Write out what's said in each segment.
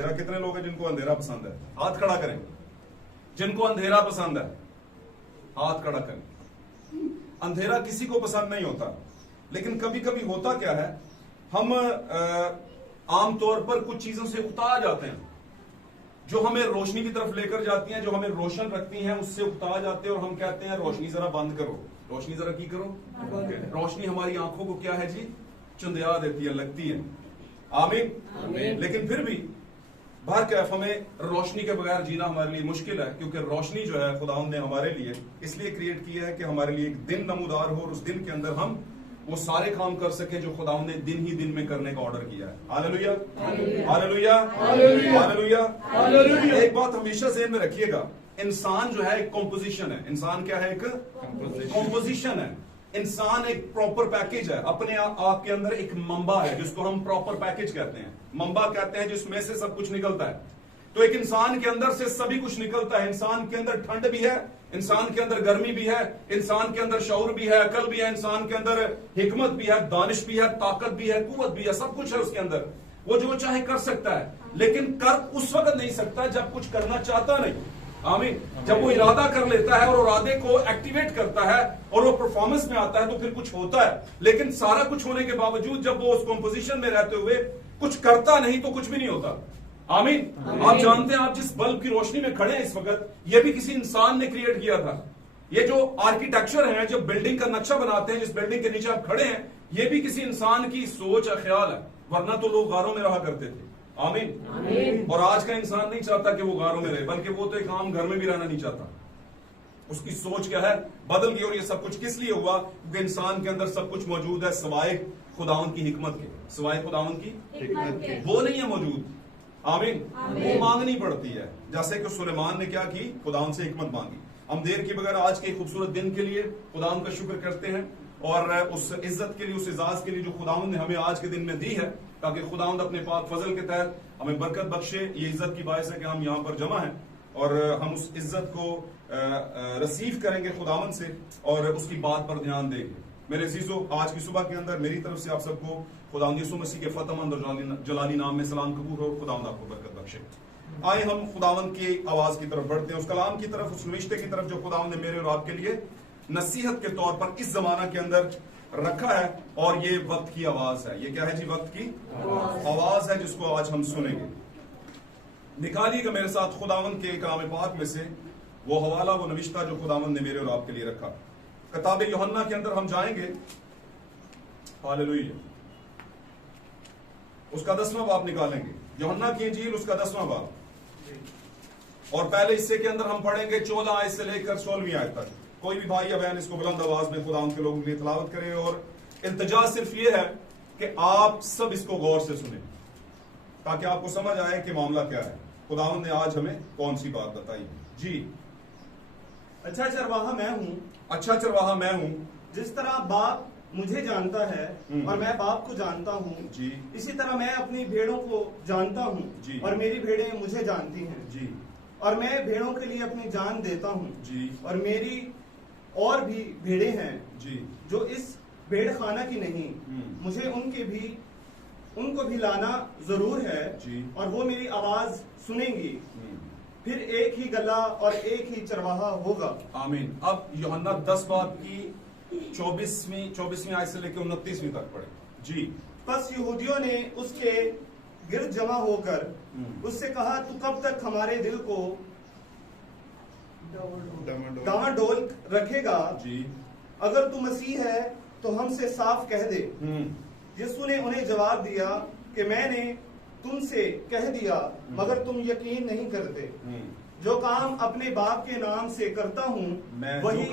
अंधेरा कितने लोग हैं जिनको अंधेरा पसंद है? हाथ खड़ा करें। जिनको अंधेरा पसंद है हाथ खड़ा करें। अंधेरा किसी को पसंद नहीं होता, लेकिन कभी कभी होता क्या है, हम आमतौर पर कुछ चीजों से उकता जाते हैं जो हमें रोशनी की तरफ लेकर जाती हैं, जो हमें रोशन रखती हैं, उससे उकता जाते हैं और हम कहते हैं रोशनी जरा बंद करो, रोशनी जरा की करो। रोशनी हमारी आंखों को क्या है जी, चुंदिया देती है, लगती है। आमीन। लेकिन फिर भी भर कैफ हमें रोशनी के बगैर जीना हमारे लिए मुश्किल है, क्योंकि रोशनी जो है खुदावंद ने हमारे लिए इसलिए क्रिएट किया है कि हमारे लिए एक दिन नमूदार हो और उस दिन के अंदर हम वो सारे काम कर सके जो खुदावंद ने दिन ही दिन में करने का ऑर्डर किया है। Hallelujah, hallelujah, hallelujah, hallelujah. एक बात हमेशा ज़हन में रखिएगा, इंसान जो है एक कॉम्पोजिशन है। इंसान क्या है? एक कॉम्पोजिशन है। इंसान एक प्रॉपर पैकेज है। अपने आप के अंदर एक मंबा है जिसको हम प्रॉपर पैकेज कहते हैं। मंबा कहते हैं जिसमें से सब कुछ निकलता है। तो एक इंसान के अंदर से सभी कुछ निकलता है। इंसान के अंदर ठंड भी है, इंसान के अंदर गर्मी भी है, इंसान के अंदर शऊर भी है, अकल भी है, इंसान के अंदर हिकमत भी है, दानिश भी है, ताकत भी है, कुव्वत भी है, सब कुछ है उसके अंदर। वो जो चाहे कर सकता है, लेकिन कर उस वक्त नहीं सकता जब कुछ करना चाहता नहीं। आमीन। जब वो इरादा कर लेता है और इरादे को एक्टिवेट करता है और वो परफॉर्मेंस में आता है तो फिर कुछ होता है। लेकिन सारा कुछ होने के बावजूद जब वो उस कॉम्पोजिशन में रहते हुए कुछ करता नहीं तो कुछ भी नहीं होता। आमीन। आप जानते हैं, आप जिस बल्ब की रोशनी में खड़े हैं इस वक्त, ये भी किसी इंसान ने क्रिएट किया था। ये जो आर्किटेक्चर है, जो बिल्डिंग का नक्शा बनाते हैं, जिस बिल्डिंग के नीचे आप खड़े हैं, ये भी किसी इंसान की सोच या ख्याल है, वरना तो लोग गारों में रहा करते थे। आमीन। और आज का इंसान नहीं चाहता कि वो गारों में रहे, बल्कि वो तो एक आम घर में भी रहना नहीं चाहता। उसकी सोच क्या है, बदल गई। और ये सब कुछ किस लिए हुआ? क्योंकि इंसान के अंदर सब कुछ मौजूद है सिवाय खुदावंद की हिकमत के, सिवाय खुदावंद की हिकमत के वो नहीं है मौजूद। आमीन। वो मांगनी पड़ती है, जैसे कि सुलेमान ने क्या की, खुदावंद से हिकमत मांगी। हम देर के बगैर आज के खूबसूरत दिन के लिए खुदावंद का शुक्र करते हैं और उस इज्जत के लिए, उस इजाज के लिए जो खुदावंद ने हमें आज के दिन में दी है, ताकि खुदावंद अपने पाक फजल के तहत हमें बरकत बख्शे। ये इज्जत की बायस है कि हम यहाँ पर जमा हैं और हम उस इज्जत को रिसीव करेंगे खुदावंद से और उसकी बात पर ध्यान देंगे। मेरे अजीजों, आज की सुबह के अंदर मेरी तरफ से आप सबको खुदावंद यीशु मसीह के फतहमंद और जलाली नाम में सलाम कबूल हो। खुदावंद आपको बरकत बख्शे। आए हम खुदावंद की आवाज की तरफ बढ़ते हैं, उस कलाम की तरफ, उस रिश्ते की तरफ जो खुदावंद ने मेरे और आपके लिए नसीहत के तौर पर इस जमाना के अंदर रखा है। और ये वक्त की आवाज है। ये क्या है जी? वक्त की आवाज है जिसको आज हम सुनेंगे। निकालिएगा मेरे साथ खुदावंद के कलाम पाक में से वो हवाला, वो नविश्ता जो खुदावंद ने मेरे और आपके लिए रखा। किताब यूहन्ना के अंदर हम जाएंगे। हालेलुया। उसका 10वां बाब निकालेंगे। यूहन्ना की इंजील उसका 10वां बाब, और पहले हिस्से के अंदर हम पढ़ेंगे 14 आयत से लेकर 16वीं आयत तक। कोई भी भाई या बहन इसको बुलंद आवाज में खुदावंद के लोगों के लिए तिलावत करे और इल्तिजा सिर्फ ये है कि आप सब इसको गौर से सुने, ताकि आपको समझ आए कि मामला क्या है, खुदावंद ने आज हमें कौन सी बात बताई जी। अच्छा चरवाहा मैं हूँ, अच्छा चरवाहा मैं हूँ, जिस तरह बाप मुझे जानता है और मैं बाप को जानता हूँ जी, इसी तरह मैं अपनी भेड़ों को जानता हूँ जी, और मेरी भेड़ें मुझे जानती हैं जी, और मैं भेड़ों के लिए अपनी जान देता हूँ जी, और मेरी और भी भेड़ें हैं जी, जो इस भेड़ खाना की नहीं, मुझे उनको भी लाना जरूर है जी, और वो मेरी आवाज सुनेंगी। फिर एक ही गला और एक ही चरवाहा होगा। आमीन। अब यूहन्ना 10 बाब की 24वीं आयत से लेकर 29वीं तक पढ़े जी। बस यहूदियों ने उसके गिर्द जमा होकर उससे कहा, तू कब तक हमारे दिल को डामाडोल रखेगा? जी, अगर तू मसीह है तो हमसे साफ कह दे। यीशु ने उन्हें जवाब दिया कि मैंने तुमसे कह दिया मगर तुम यकीन नहीं करते। जो काम अपने बाप के नाम से करता हूँ वही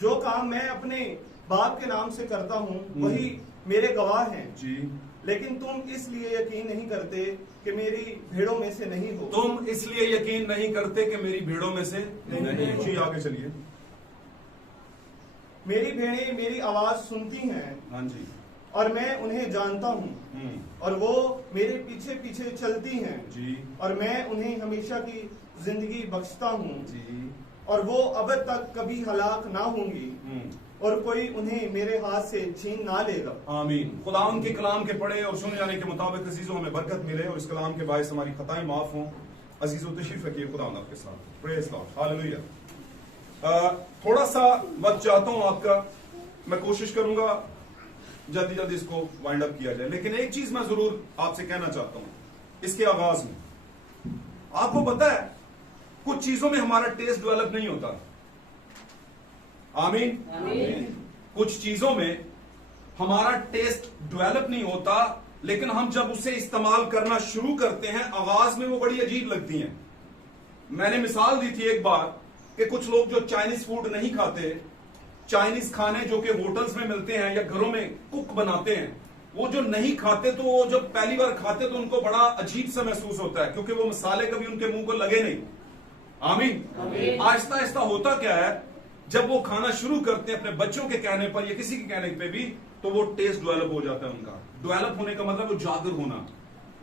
जो काम मैं अपने बाप के नाम से करता हूँ वही मेरे गवाह हैं जी। लेकिन तुम इसलिए यकीन नहीं करते कि मेरी भेड़ों में से नहीं हो। तुम इसलिए यकीन नहीं करते कि मेरी भेड़ों में से नहीं हो। जी, आगे चलिए। मेरी भेड़ें मेरी आवाज सुनती हैं, हाँ जी, और मैं उन्हें जानता हूँ और वो मेरे पीछे पीछे चलती हैं जी, और मैं उन्हें हमेशा की जिंदगी बख्शता हूँ जी, और वो अब तक कभी हलाक ना होंगी। और कोई उन्हें मेरे हाथ से छीन ना लेगा। आमीन। खुदावन के कलाम के पढ़े और सुने जाने के मुताबिक अजीजों हमें बरकत मिले और इस कलाम के बायस हमारी खताएं माफ हों। अजीजों तशरीफ रखिए, खुदावन आपके साथ। Praise Lord, hallelujah. थोड़ा सा वक्त चाहता हूं आपका, मैं कोशिश करूंगा जल्दी जल्दी इसको वाइंड अप किया जाए, लेकिन एक चीज मैं जरूर आपसे कहना चाहता हूं इसके आगाज में। आपको पता है कुछ चीजों में हमारा टेस्ट डेवलप नहीं होता। आमीन, आमीन। कुछ चीजों में हमारा टेस्ट डेवलप नहीं होता, लेकिन हम जब उसे इस्तेमाल करना शुरू करते हैं आगाज में वो बड़ी अजीब लगती हैं। मैंने मिसाल दी थी एक बार कि कुछ लोग जो चाइनीज फूड नहीं खाते, चाइनीज खाने जो कि होटल्स में मिलते हैं या घरों में कुक बनाते हैं, वो जो नहीं खाते तो वो जब पहली बार खाते तो उनको बड़ा अजीब सा महसूस होता है, क्योंकि वो मसाले कभी उनके मुंह को लगे नहीं। आमीन। आहिस्ता आहिस्ता होता क्या है, जब वो खाना शुरू करते हैं अपने बच्चों के कहने पर या किसी के कहने पे भी, तो वो टेस्ट डेवलप हो जाता है उनका। डेवलप होने का मतलब वो जागर होना,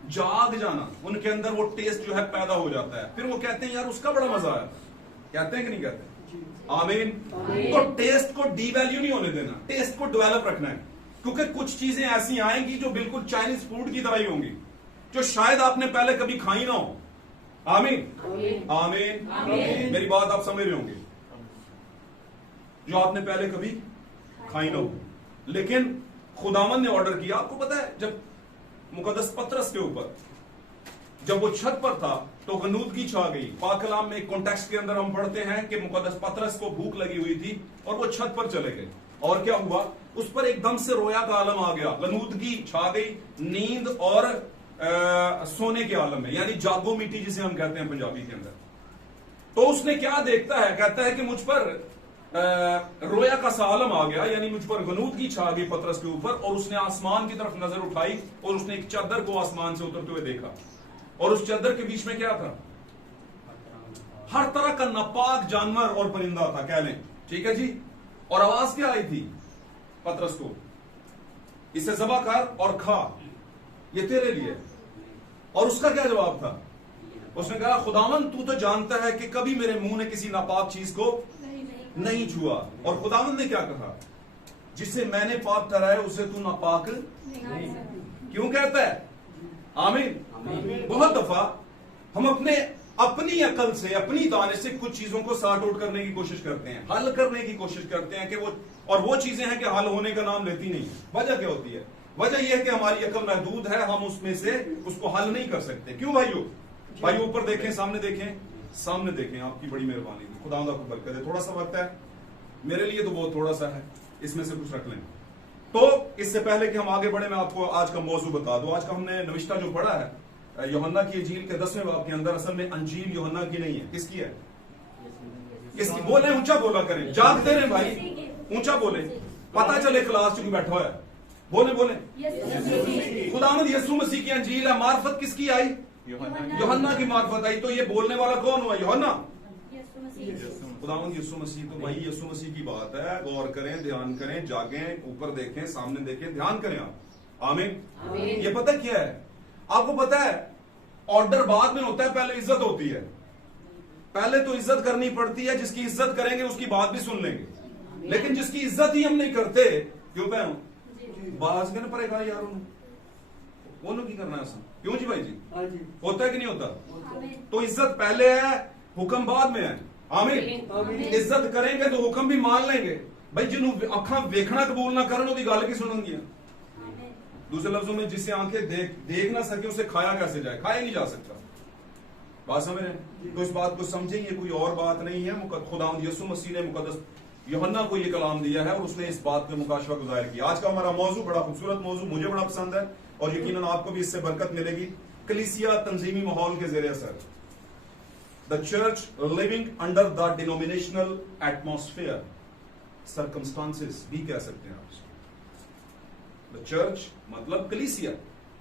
जाग जाना, उनके अंदर वो टेस्ट जो है पैदा हो जाता है। फिर वो कहते हैं यार उसका बड़ा मजा आया, कहते हैं कि नहीं कहते? आमीन। तो टेस्ट को डीवैल्यू नहीं होने देना, टेस्ट को डेवलप रखना है, क्योंकि कुछ चीजें ऐसी आएंगी जो बिल्कुल चाइनीज फूड की तरह ही होंगी, जो शायद आपने पहले कभी खाई ना हो। आमीन, आमीन। मेरी बात आप समझ रहे होंगे, जो आपने पहले कभी खाई ना हो, लेकिन खुदावन ने ऑर्डर किया। आपको पता है जब मुकद्दस पतरस के ऊपर जब वो छत पर था तो गनूदगी छा गई। पाक कलाम में एक कॉन्टेक्स्ट के अंदर हम पढ़ते हैं कि मुकद्दस पतरस को भूख लगी हुई थी और वो छत पर चले गए, और क्या हुआ, उस पर एकदम से रोया का आलम आ गया, गनूदगी छा गई, नींद और सोने के आलम में, यानी जागो मीटी जिसे हम कहते हैं पंजाबी के अंदर। तो उसने क्या देखता है, कहता है कि मुझ पर रोया का सा आलम आ गया, यानी मुझ पर गनूदगी छा गई पतरस के ऊपर, और उसने आसमान की तरफ नजर उठाई और उसने एक चादर को आसमान से उतरते हुए देखा, और उस चादर के बीच में क्या था, हर तरह का नापाक जानवर और परिंदा था, कह लें, ठीक है जी। और आवाज क्या आई थी पतरस को, इसे ज़बह कर और खा, ये तेरे लिए। और उसका क्या जवाब था, उसने कहा खुदावन तू तो जानता है कि कभी मेरे मुंह ने किसी नापाक चीज को नहीं छुआ। और खुदावन ने क्या कहा, जिसे मैंने पाप ठहराया उसे तू नापाक नहीं। क्यों कहता है? आमीन। बहुत दफा हम अपनी अकल से, अपनी दाने से कुछ चीजों को सॉर्ट आउट करने की कोशिश करते हैं, हल करने की कोशिश करते हैं कि वो चीजें हैं कि हल होने का नाम लेती नहीं। वजह क्या होती है? वजह यह है कि हमारी अकल महदूद है, हम उसमें से उसको हल नहीं कर सकते। क्यों भाइयों? भाइयों ऊपर देखें, सामने देखें, सामने देखें, आपकी बड़ी मेहरबानी, खुदावंद आपको बरकत दे। थोड़ा सा वक्त है, मेरे लिए तो बहुत थोड़ा सा है, इसमें से कुछ रख लें। तो इससे पहले कि हम आगे बढ़े, मैं आपको आज का मौजू बता दूं। आज का हमने नविश्ता जो पढ़ा है यूहन्ना की इंजील के 10वें बाब के अंदर, असल में अंजील यूहन्ना की नहीं है, किसकी है? किसकी? बोले, ऊंचा बोला करें, जागते रहे भाई, ऊंचा बोले, पता चले क्लास चुकी बैठा है। बोले बोले, खुदावंद यीशु मसीह की अंजील है। मार्फत किसकी आई? यूहन्ना की मार्फत आई। तो ये बोलने वाला कौन हुआ? यूहन्ना। खुदावंद यीशु मसीह, तो भाई यीशु मसीह की बात है, गौर करें, ध्यान करें, जागें, ऊपर देखें, सामने देखें, ध्यान करें आप। आमीन। ये पता क्या है आपको? पता है ऑर्डर बाद में होता है, पहले इज्जत होती है। पहले तो इज्जत करनी पड़ती है, जिसकी इज्जत करेंगे उसकी बात भी सुन लेंगे, लेकिन जिसकी इज्जत ही हम नहीं करते, क्यों बहनों बाज कहना पड़ेगा यार उन्होंने की करना ऐसा, क्यों जी भाई जी? होता है कि नहीं होता? तो इज्जत पहले है, हुक्म बाद में है। आमीन। इज्जत करेंगे तो हुक्म भी मान लेंगे। भाई जिन्होंने अखा वेखना कबूल ना करन ओदी गल की सुननगियां। दूसरे लफ्जों में, जिसे आंखें देख ना सके उसे खाया कैसे जाए? खाया नहीं जा सकता। बात समझ रहे हैं? तो इस बात को समझें, ये कोई और बात नहीं है। खुदावंद यीशु मसीह ने मुकद्दस यूहन्ना को ये कलाम दिया है और उसने इस बात पे मुकाशवा को जाहिर किया। आज का हमारा मौजू बड़ा खूबसूरत मौजू, मुझे बड़ा पसंद है और यकीनन आपको भी इससे बरकत मिलेगी। कलीसिया तंजीमी माहौल के जेर असर, the church living under the denominational atmosphere, circumstances भी कह सकते हैं आप। द चर्च मतलब कलीसिया,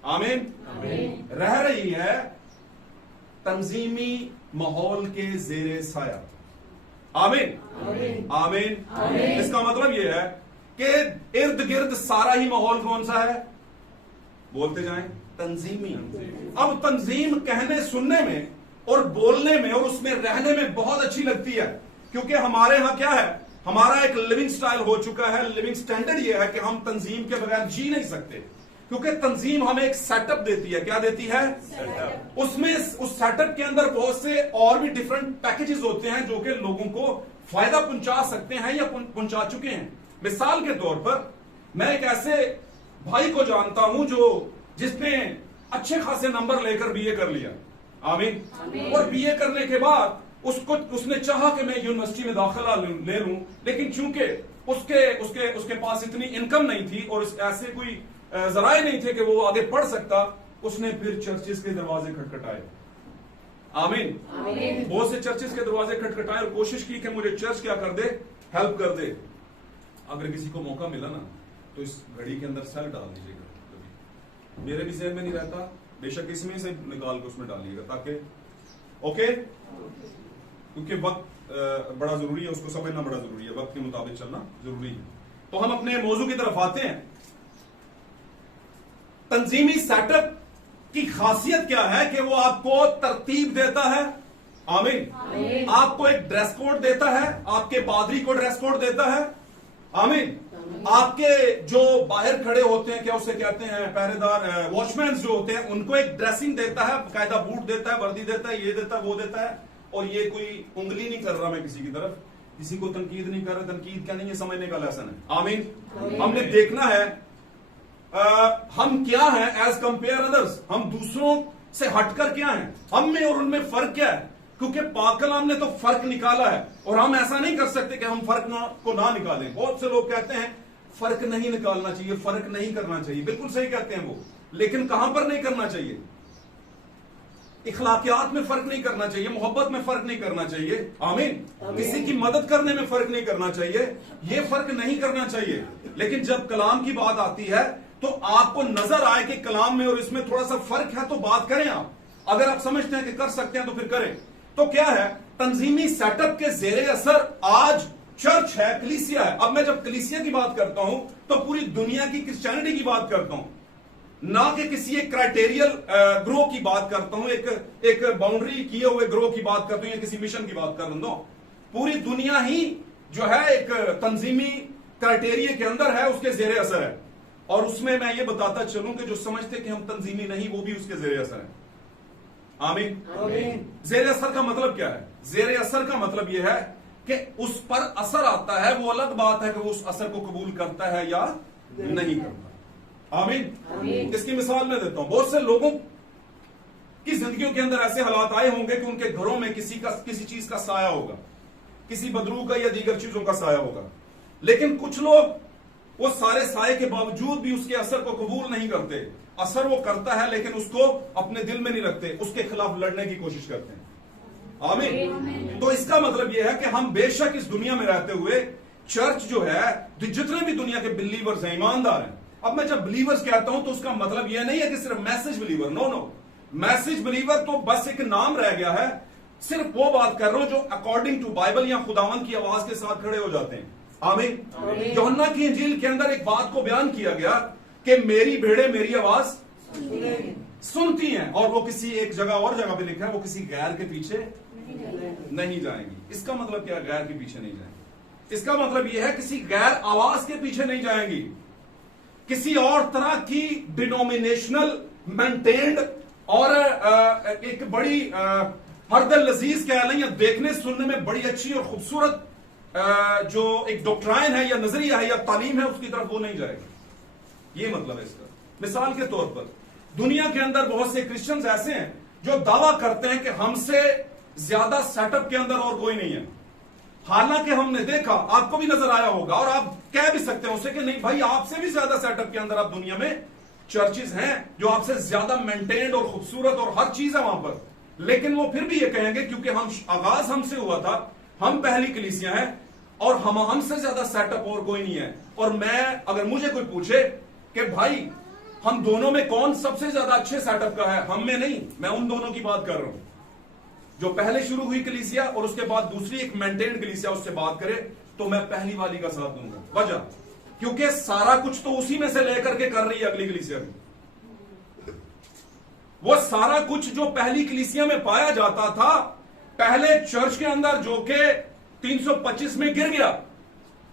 आमीन, रह रही है तंजीमी माहौल के जेर साया। आमीन, आमीन। इसका मतलब यह है कि इर्द गिर्द सारा ही माहौल कौन सा है? बोलते जाएं, तंजीमी। अब तंजीम कहने सुनने में और बोलने में और उसमें रहने में बहुत अच्छी लगती है, क्योंकि हमारे यहां क्या है, हमारा एक लिविंग स्टाइल हो चुका है, लिविंग स्टैंडर्ड ये है कि हम तंजीम के बगैर जी नहीं सकते, क्योंकि तंजीम हमें एक सेटअप देती है। क्या देती है? उसमें उस सेटअप के अंदर बहुत से और भी डिफरेंट पैकेजेस होते हैं जो कि लोगों को फायदा पहुंचा सकते हैं या पहुंचा चुके हैं। मिसाल के तौर पर मैं एक ऐसे भाई को जानता हूं जिसने अच्छे खासे नंबर लेकर बीए कर लिया, आमीन। और बीए करने के बाद उसने चाहा कि मैं यूनिवर्सिटी में दाखिला ले लूं, लेकिन चूंकि उसके पास इतनी इनकम नहीं थी और ऐसे कोई जराए नहीं थे कि वो आगे पढ़ सकता, उसने फिर चर्चिस के दरवाजे खटखटाए, आमीन। बहुत से चर्चिस के दरवाजे खटखटाए और कोशिश की कि मुझे चर्च क्या कर दे, हेल्प कर दे। अगर किसी को मौका मिला ना तो इस घड़ी के अंदर सेल डाल दीजिएगा। मेरे भी जहन में नहीं रहता, बेशक इसमें से निकाल के उसमें डालिएगा, ताकि ओके, क्योंकि वक्त बड़ा जरूरी है, उसको समझना बड़ा जरूरी है, वक्त के मुताबिक चलना जरूरी है। तो हम अपने मौजू की तरफ आते हैं। तंजीमी सेटअप की खासियत क्या है कि वो आपको तरतीब देता है, आमीन। आपको एक ड्रेस कोड देता है, आपके पादरी को ड्रेस कोड देता है, आमीन। आपके जो बाहर खड़े होते हैं, क्या उसे कहते हैं, पहरेदार, वॉचमैन जो होते हैं, उनको एक ड्रेसिंग देता है, कायदा बूट देता है, वर्दी देता है, ये देता है, वो देता है। और ये कोई उंगली नहीं कर रहा मैं किसी की तरफ, किसी को तनकीद नहीं कर रहा, तनकीद क्या नहीं है समझने का लेसन है, आमीन। हमने देखना है हम क्या हैं एज कंपेयर अदर्स, हम दूसरों से हटकर क्या हैं, हम में और उनमें फर्क क्या है, क्योंकि पाक कलाम ने तो फर्क निकाला है और हम ऐसा नहीं कर सकते कि हम फर्क को ना निकालें। बहुत से लोग कहते हैं फर्क नहीं निकालना चाहिए, फर्क नहीं करना चाहिए, बिल्कुल सही कहते हैं वो, लेकिन कहां पर नहीं करना चाहिए? इखलाकियात में फर्क नहीं करना चाहिए, मोहब्बत में फर्क नहीं करना चाहिए, आमीन। किसी की मदद करने में फर्क नहीं करना चाहिए, ये फर्क नहीं करना चाहिए। लेकिन जब कलाम की बात आती है तो आपको नजर आए कि कलाम में और इसमें थोड़ा सा फर्क है तो बात करें आप। अगर आप समझते हैं कि कर सकते हैं तो फिर करें। तो क्या है, तंजीमी सेटअप के जेरे असर आज चर्च है, कलीसिया है। अब मैं जब कलीसिया की बात करता हूं तो पूरी दुनिया की क्रिश्चियनिटी की बात करता हूं, ना कि किसी एक क्राइटेरियल ग्रो की बात करता हूं, एक बाउंड्री किए हुए ग्रो की बात करता हूं या किसी मिशन की बात कर रहा हूं। पूरी दुनिया ही जो है एक तंजीमी क्राइटेरिया के अंदर है, उसके जेरे असर है। और उसमें मैं ये बताता चलूं कि जो समझते कि हम तंजीमी नहीं, वो भी उसके जेरे असर है, आमीन। जेरे असर का मतलब क्या है? जेरे असर का मतलब यह है कि उस पर असर आता है, वो अलग बात है कि वो उस असर को कबूल करता है या नहीं करता, आमीन। इसकी मिसाल मैं देता हूं, बहुत से लोगों की जिंदगियों के अंदर ऐसे हालात आए होंगे कि उनके घरों में किसी चीज का साया होगा, किसी बदरू का या दीगर चीजों का साया होगा, लेकिन कुछ लोग वो सारे साये के बावजूद भी उसके असर को कबूल नहीं करते। असर वो करता है लेकिन उसको अपने दिल में नहीं रखते, उसके खिलाफ लड़ने की कोशिश करते हैं, आमीन। तो इसका मतलब यह है कि हम बेशक इस दुनिया में रहते हुए चर्च जो है, जितने भी दुनिया के बिलीवर्स हैं, ईमानदार हैं। अब मैं जब बिलीवर्स कहता हूं तो उसका मतलब यह नहीं है कि सिर्फ message believer, no. Message believer तो बस एक नाम रह गया है। सिर्फ वो बात कर रहा हूं जो अकॉर्डिंग टू बाइबल या खुदावन की आवाज के साथ खड़े हो जाते हैं, आमीन। यूहन्ना की इंजील के अंदर एक बात को बयान किया गया कि मेरी भेड़ें मेरी आवाज सुनती हैं, और वो किसी एक जगह और जगह पे लिखा है वो किसी गैर के पीछे नहीं जाएंगी। इसका मतलब क्या? गैर के पीछे नहीं जाएंगी। इसका मतलब यह है किसी गैर आवाज के पीछे नहीं जाएंगी, किसी और तरह की डिनोमिनेशनल मेंटेन्ड और एक बड़ी हरदल लजीज कह लें या देखने सुनने में बड़ी अच्छी और खूबसूरत जो एक डॉक्ट्राइन है या नजरिया है या तालीम है, उसकी तरफ वो नहीं जाएगी। ये मतलब है इसका। मिसाल के तौर पर दुनिया के अंदर बहुत से क्रिश्चियंस ऐसे हैं जो दावा करते हैं कि हमसे ज्यादा सेटअप के अंदर और कोई नहीं है। हालांकि हमने देखा, आपको भी नजर आया होगा और आप कह भी सकते हैं उसे कि नहीं भाई, आपसे भी ज्यादा सेटअप के अंदर आप दुनिया में चर्चेज हैं जो आपसे ज्यादा मेंटेन्ड और खूबसूरत और हर चीज है वहां पर। लेकिन वो फिर भी ये कहेंगे क्योंकि आगाज हमसे हुआ था, हम पहली कलीसिया हैं और हमसे ज्यादा सेटअप और कोई नहीं है। और मैं, अगर मुझे कोई पूछे कि भाई हम दोनों में कौन सबसे ज्यादा अच्छे सेटअप का है, हम में नहीं, मैं उन दोनों की बात कर रहा हूं जो पहले शुरू हुई कलीसिया और उसके बाद दूसरी एक मेंटेन्ड कलीसिया, उससे बात करे तो मैं पहली वाली का साथ दूंगा। वजह क्योंकि सारा कुछ तो उसी में से लेकर के कर रही है अगली कलीसिया में। वो सारा कुछ जो पहली कलीसिया में पाया जाता था, पहले चर्च के अंदर जो कि 325 में गिर गया,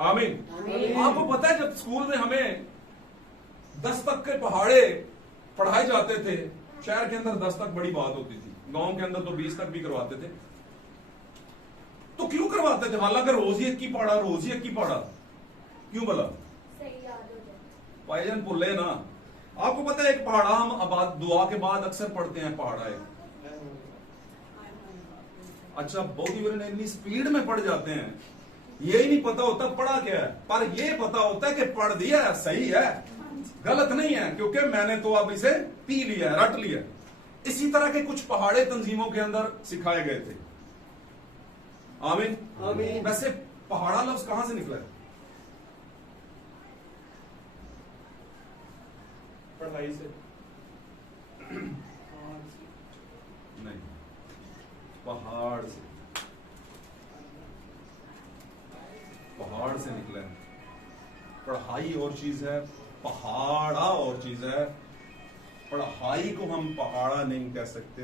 आमीन। आपको पता है जब स्कूल में हमें 10 तक के पहाड़े पढ़ाए जाते थे, शहर के अंदर 10 तक बड़ी बात होती थी, गांव के अंदर तो 20 तक भी करवाते थे। तो क्यों करवाते थे? हालांकि रोज ही एक की पढ़ा, रोज ही एक की पढ़ा, क्यों बोला? भाईजान भूले ना। आपको पता है एक पहाड़ा हम अब दुआ के बाद अक्सर पढ़ते हैं, पहाड़ा है। अच्छा, बहुत ही बड़े इतनी स्पीड में पढ़ जाते हैं, यही नहीं पता होता पढ़ा क्या है, पर यह पता होता है कि पढ़ दिया है, सही है, गलत नहीं है, क्योंकि मैंने तो अब इसे पी लिया, रट लिया। इसी तरह के कुछ पहाड़े तंजीमों के अंदर सिखाए गए थे। आमीन आमीन। वैसे पहाड़ा लफ्ज कहां से निकला है? पढ़ाई से नहीं, पहाड़ से, पहाड़ से निकला है। पढ़ाई और चीज है, पहाड़ा और चीज है। पढ़ाई को हम पहाड़ा नहीं कह सकते,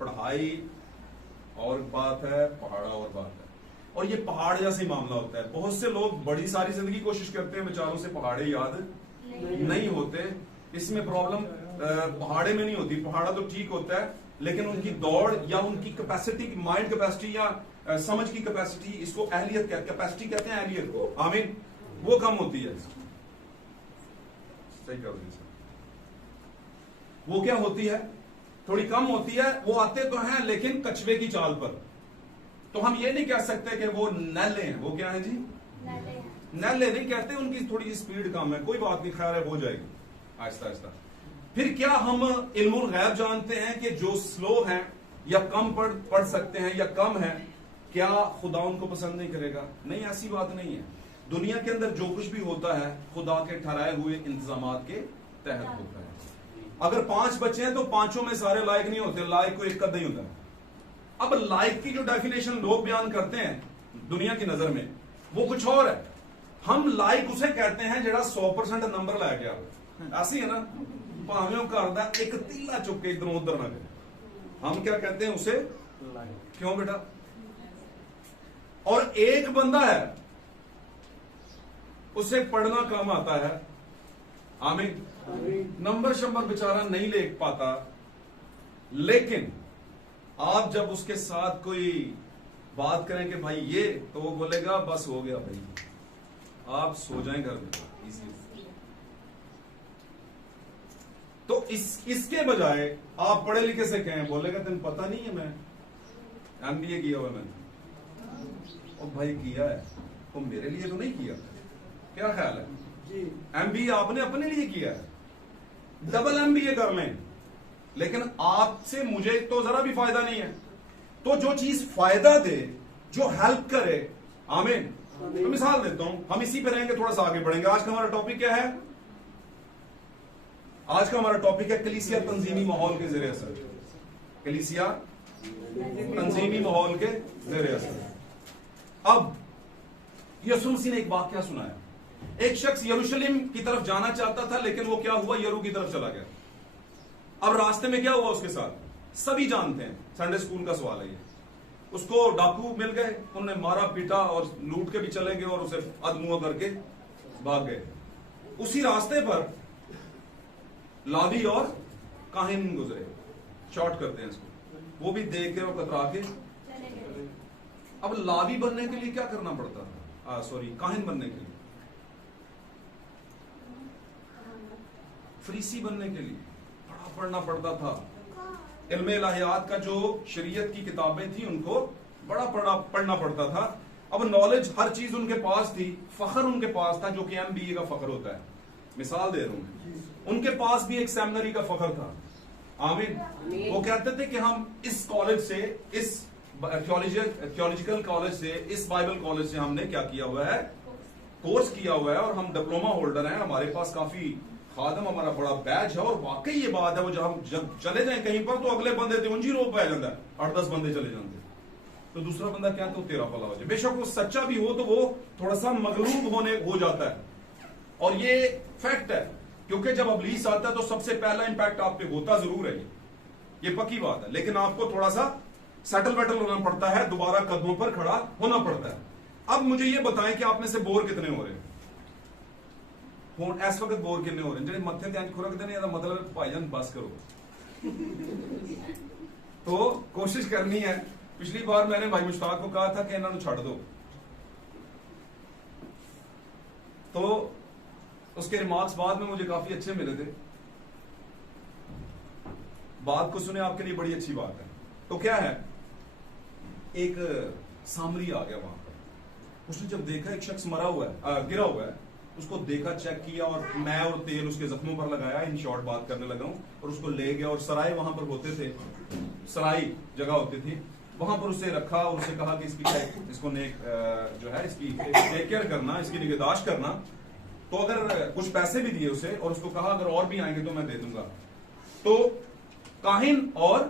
पढ़ाई और बात है, पहाड़ा और बात है। और ये पहाड़ जैसे ही मामला होता है। बहुत से लोग बड़ी सारी जिंदगी कोशिश करते हैं, बेचारों से पहाड़े याद नहीं होते। इसमें प्रॉब्लम पहाड़े में नहीं होती, पहाड़ा तो ठीक होता है, लेकिन उनकी दौड़ या उनकी कैपेसिटी, माइंड कैपेसिटी या समझ की कैपेसिटी, इसको अहलियत कहते, कैपेसिटी कहते हैं अहलियत को, आमीन, वो कम होती है। सही कर दी। वो क्या होती है? थोड़ी कम होती है। वो आते तो हैं लेकिन कछुए की चाल पर। तो हम ये नहीं कह सकते कि वो नैले हैं। वो क्या है जी? नैले नहीं कहते, उनकी थोड़ी स्पीड कम है, कोई बात नहीं, खैर है, हो जाएगी आहिस्ता आहिस्ता। फिर क्या हम इल्मुल गैब जानते हैं कि जो स्लो हैं या कम पढ़ सकते हैं या कम है, क्या खुदा उनको पसंद नहीं करेगा? नहीं, ऐसी बात नहीं है। दुनिया के अंदर जो कुछ भी होता है खुदा के ठहराए हुए इंतजामात के तहत होता है। अगर 5 बच्चे हैं तो 5 में सारे लायक नहीं होते, लायक को एक कद नहीं होता। अब लायक की जो डेफिनेशन लोग बयान करते हैं दुनिया की नजर में, वो कुछ और है। हम लायक उसे कहते हैं जरा 100% नंबर लै गया, ऐसी है ना, भावे करदा एक तीला चुक के इधर उधर ना करे, हम क्या कहते हैं उसे? क्यों बेटा? और एक बंदा है उसे पढ़ना कम आता है, आमीन, नंबर शंबर बेचारा नहीं ले पाता, लेकिन आप जब उसके साथ कोई बात करें कि भाई ये, तो वो बोलेगा बस हो गया भाई, आप सो जाएं घर में इसी। तो इसके बजाय आप पढ़े लिखे से कहें, बोलेगा तेन पता नहीं है मैं MBA किया हुआ मैंने। और भाई किया है तो मेरे लिए तो नहीं किया, क्या ख्याल है जी? MBA आपने अपने लिए किया है, डबल MBA कर लें, लेकिन आपसे मुझे तो जरा भी फायदा नहीं है। तो जो चीज फायदा दे, जो हेल्प करे, आमीन। तो मिसाल देता हूं, हम इसी पे रहेंगे, थोड़ा सा आगे बढ़ेंगे। आज का हमारा टॉपिक क्या है? आज का हमारा टॉपिक है कलीसिया तंजीमी माहौल के ज़रिए असर। कलीसिया तंजीमी माहौल के ज़रिए असर। अब यीशु मसीह ने एक वाकया सुनाया। एक शख्स यरूशलेम की तरफ जाना चाहता था, लेकिन वो क्या हुआ? यरू की तरफ चला गया। अब रास्ते में क्या हुआ उसके साथ? सभी जानते हैं, संडे स्कूल का सवाल है ये। उसको डाकू मिल गए, उन्होंने मारा पीटा और लूट के भी चले गए और उसे अदमुआ करके भाग गए। उसी रास्ते पर लावी और काहिन गुजरे, शॉर्ट करते हैं इसको, वो भी देख के और कतरा के। अब लावी बनने के लिए क्या करना पड़ता था? सॉरी, काहिन बनने के लिए, फरीसी बनने के लिए बड़ा पढ़ना पड़ता था। इल्मे इलाहियात का जो शरीयत की किताबें थी उनको बड़ा पढ़ना पड़ता था। अब नॉलेज हर चीज उनके पास थी, फखर उनके पास था, जो कि MBA का फखर होता है। मिसाल दे रहा हूं, उनके पास भी एक सेमिनरी का फखर था, आमीन। वो कहते थे कि हम इस कॉलेज से, इस थियोलॉजिकल कॉलेज से, इस बाइबल कॉलेज से हमने क्या किया हुआ है? कोर्स किया हुआ है, और हम डिप्लोमा होल्डर हैं, हमारे पास काफी खादम, हमारा बड़ा बैच है। और वाकई ये बात है, वो जब चले जाए कहीं पर तो अगले बंदे थे उंजी रोप पाया जाता है, 8-10 बंदे चले जाते, तो दूसरा बंदा क्या तो तेरा फला हो जाए। बेशक वो सच्चा भी हो तो वो थोड़ा सा मगलूब हो जाता है, और ये फैक्ट है, क्योंकि जब इब्लीस आता है तो सबसे पहला इंपैक्ट आप पे होता जरूर है, ये पक्की बात है, लेकिन आपको थोड़ा सा सेटल वेटल होना पड़ता है, दोबारा कदमों पर खड़ा होना पड़ता है। अब मुझे ये बताएं कि आप में से बोर कितने हो रहे हैं? ਹੁਣ ਇਸ ਵਕਤ बोर कितने हो रहे हैं? ਜਿਹੜੇ ਮੱਥੇ ਤੇ ਅੰਜ ਖੁਰਕਦੇ ਨੇ ਇਹਦਾ मतलब ਭਾਈਜਾਨ बस करो। तो कोशिश करनी है। पिछली बार मैंने भाई मुश्ताक को कहा था कि इन्होंने छड़ दो, तो उसके रिमार्क्स बाद में मुझे काफी अच्छे मिले थे। बात को सुने, आपके लिए बड़ी अच्छी बात है। तो क्या है, एक सामरी आ गया वहां पर। उसने जब देखा एक शख्स मरा हुआ है, गिरा हुआ है, उसको देखा, चेक किया और मैं और तेल उसके जख्मों पर लगाया। इन शॉर्ट बात करने लगा हूं, और उसको ले गया और सराय वहां पर होते थे, सराय जगह होती थी, वहां पर उसे रखा और उसे कहा कि इसको जो है इसकी टेक केयर करना, इसकी निगहदाश्त करना। तो अगर कुछ पैसे भी दिए उसे और उसको कहा अगर और भी आएंगे तो मैं दे दूंगा। तो काहिन और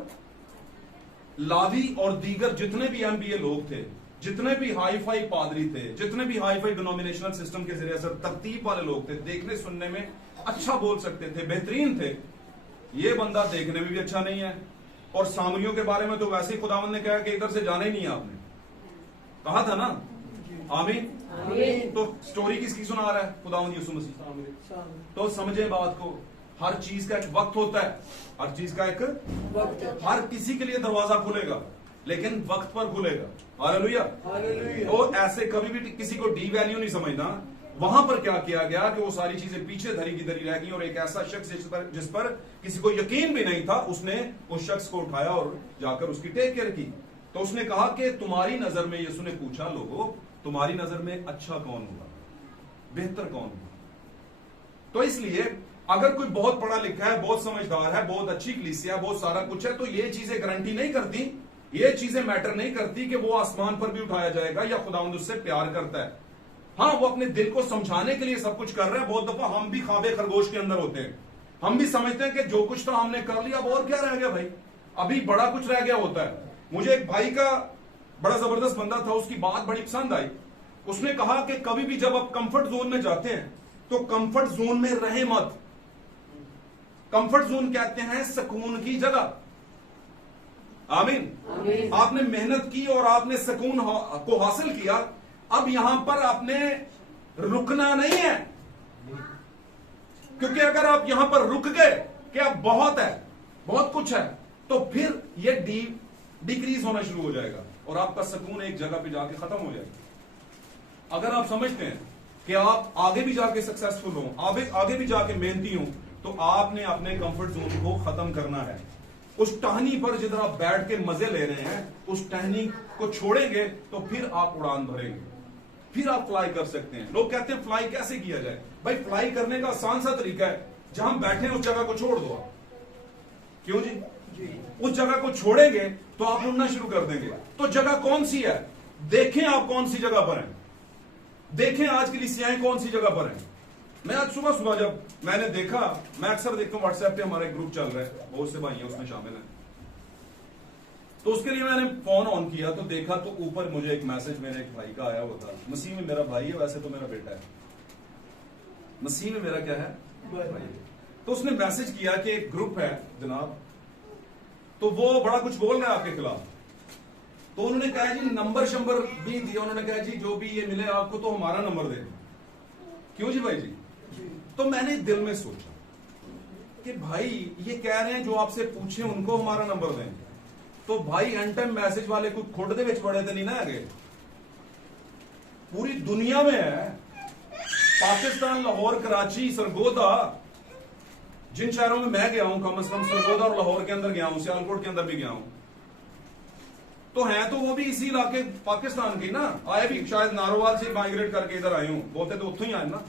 लावी और दीगर जितने भी एमबीए लोग थे, जितने भी हाई फाई पादरी थे, जितने भी हाई फाई डिनोमिनेशनल सिस्टम के जरिए से तरतीब वाले लोग थे, देखने सुनने में अच्छा बोल सकते थे, बेहतरीन थे, ये बंदा देखने में भी अच्छा नहीं है। और सामरियों के बारे में तो वैसे ही खुदावंद ने कहा कि इधर से जाना ही नहीं है, आपने कहा था ना। आमीन। तो स्टोरी किसकी सुना रहा है? खुदावंद यीशु मसीह। तो समझे बात को, हर चीज का एक वक्त होता है, हर चीज का एक वक्त। हर किसी के लिए दरवाजा खुलेगा, लेकिन वक्त पर खुलेगा। हालेलुया। तो ऐसे कभी भी किसी को डी वैल्यू नहीं समझना। वहां पर क्या किया गया कि वो सारी चीजें पीछे धरी की धरी रह गई, और एक ऐसा शख्स जिस पर किसी को यकीन भी नहीं था, उसने उस शख्स को उठाया और जाकर उसकी टेक केयर की। तो उसने कहा कि तुम्हारी नजर में, यीशु ने पूछा, लोगों तुम्हारी नजर में अच्छा कौन होगा, बेहतर कौन होगा? तो इसलिए अगर कोई बहुत पढ़ा लिखा है, बहुत समझदार है, बहुत अच्छी कलीसिया, बहुत सारा कुछ है, तो ये चीजें गारंटी नहीं करती, ये चीजें मैटर नहीं करती कि वो आसमान पर भी उठाया जाएगा या खुदावंद उससे प्यार करता है। हाँ, वो अपने दिल को समझाने के लिए सब कुछ कर रहा है। बहुत दफा हम भी ख्वाबे खरगोश के अंदर होते हैं, हम भी समझते हैं कि जो कुछ था हमने कर लिया, अब और क्या रह गया भाई, अभी बड़ा कुछ रह गया होता है। मुझे एक भाई का बड़ा जबरदस्त बंदा था, उसकी बात बड़ी पसंद आई। उसने कहा कि कभी भी जब आप कंफर्ट जोन में जाते हैं तो कंफर्ट जोन में रहे मत। कंफर्ट जोन कहते हैं सुकून की जगह। आमीन। आपने मेहनत की और आपने सुकून को हासिल किया, अब यहां पर आपने रुकना नहीं है, क्योंकि अगर आप यहां पर रुक गए कि अब बहुत है, बहुत कुछ है, तो फिर ये डिक्रीज होना शुरू हो जाएगा और आपका सुकून एक जगह पे जाके खत्म हो जाएगा। अगर आप समझते हैं कि आप आगे भी जाके सक्सेसफुल हो, आगे भी जाके मेहनती हो, तो आपने अपने कंफर्ट जोन को खत्म करना है। उस टहनी पर जिधर आप बैठ के मजे ले रहे हैं, उस टहनी को छोड़ेंगे तो फिर आप उड़ान भरेंगे, फिर आप फ्लाई कर सकते हैं। लोग कहते हैं फ्लाई कैसे किया जाए? भाई, फ्लाई करने का आसान सा तरीका है, जहां बैठे उस जगह को छोड़ दो आप। क्यों जी? उस जगह को छोड़ेंगे तो आप उड़ना शुरू कर देंगे। तो जगह कौन सी है? देखें आप कौन सी जगह पर हैं, देखें आज की लिसियाएं कौन सी जगह पर हैं। मैं आज सुबह जब मैंने देखा, मैं अक्सर देखता हूं व्हाट्सएप पे हमारा एक ग्रुप चल रहा है, बहुत से भाई हैं उसमें शामिल हैं, तो उसके लिए मैंने फोन ऑन किया तो देखा तो ऊपर मुझे एक मैसेज मेरे एक भाई का आया हुआ था। मसीह में मेरा भाई है, वैसे तो मेरा बेटा है, मसीह में मेरा क्या है, भाई है। तो उसने मैसेज किया कि एक ग्रुप है जनाब, तो वो बड़ा कुछ बोल रहा है आपके खिलाफ। तो उन्होंने कहा जी नंबर शंबर भी दिया, उन्होंने कहा जी जो भी ये मिले आपको तो हमारा नंबर दे। क्यों जी भाई जी? तो मैंने दिल में सोचा कि भाई ये कह रहे हैं जो आपसे पूछे उनको हमारा नंबर दें, तो भाई एंड टाइम मैसेज वाले कोई खुड दे विच बड़े तो नहीं ना है, पूरी दुनिया में है। पाकिस्तान, लाहौर, कराची, सरगोदा, जिन शहरों में मैं गया हूं, कम से कम सरगोदा और लाहौर के अंदर गया हूं, सियालकोट के अंदर भी गया हूं, तो हैं तो वो भी इसी इलाके पाकिस्तान की ना, आए भी शायद नारोवाल से माइग्रेट करके इधर आए हूं, बोलते तो उत्थों ही आए ना।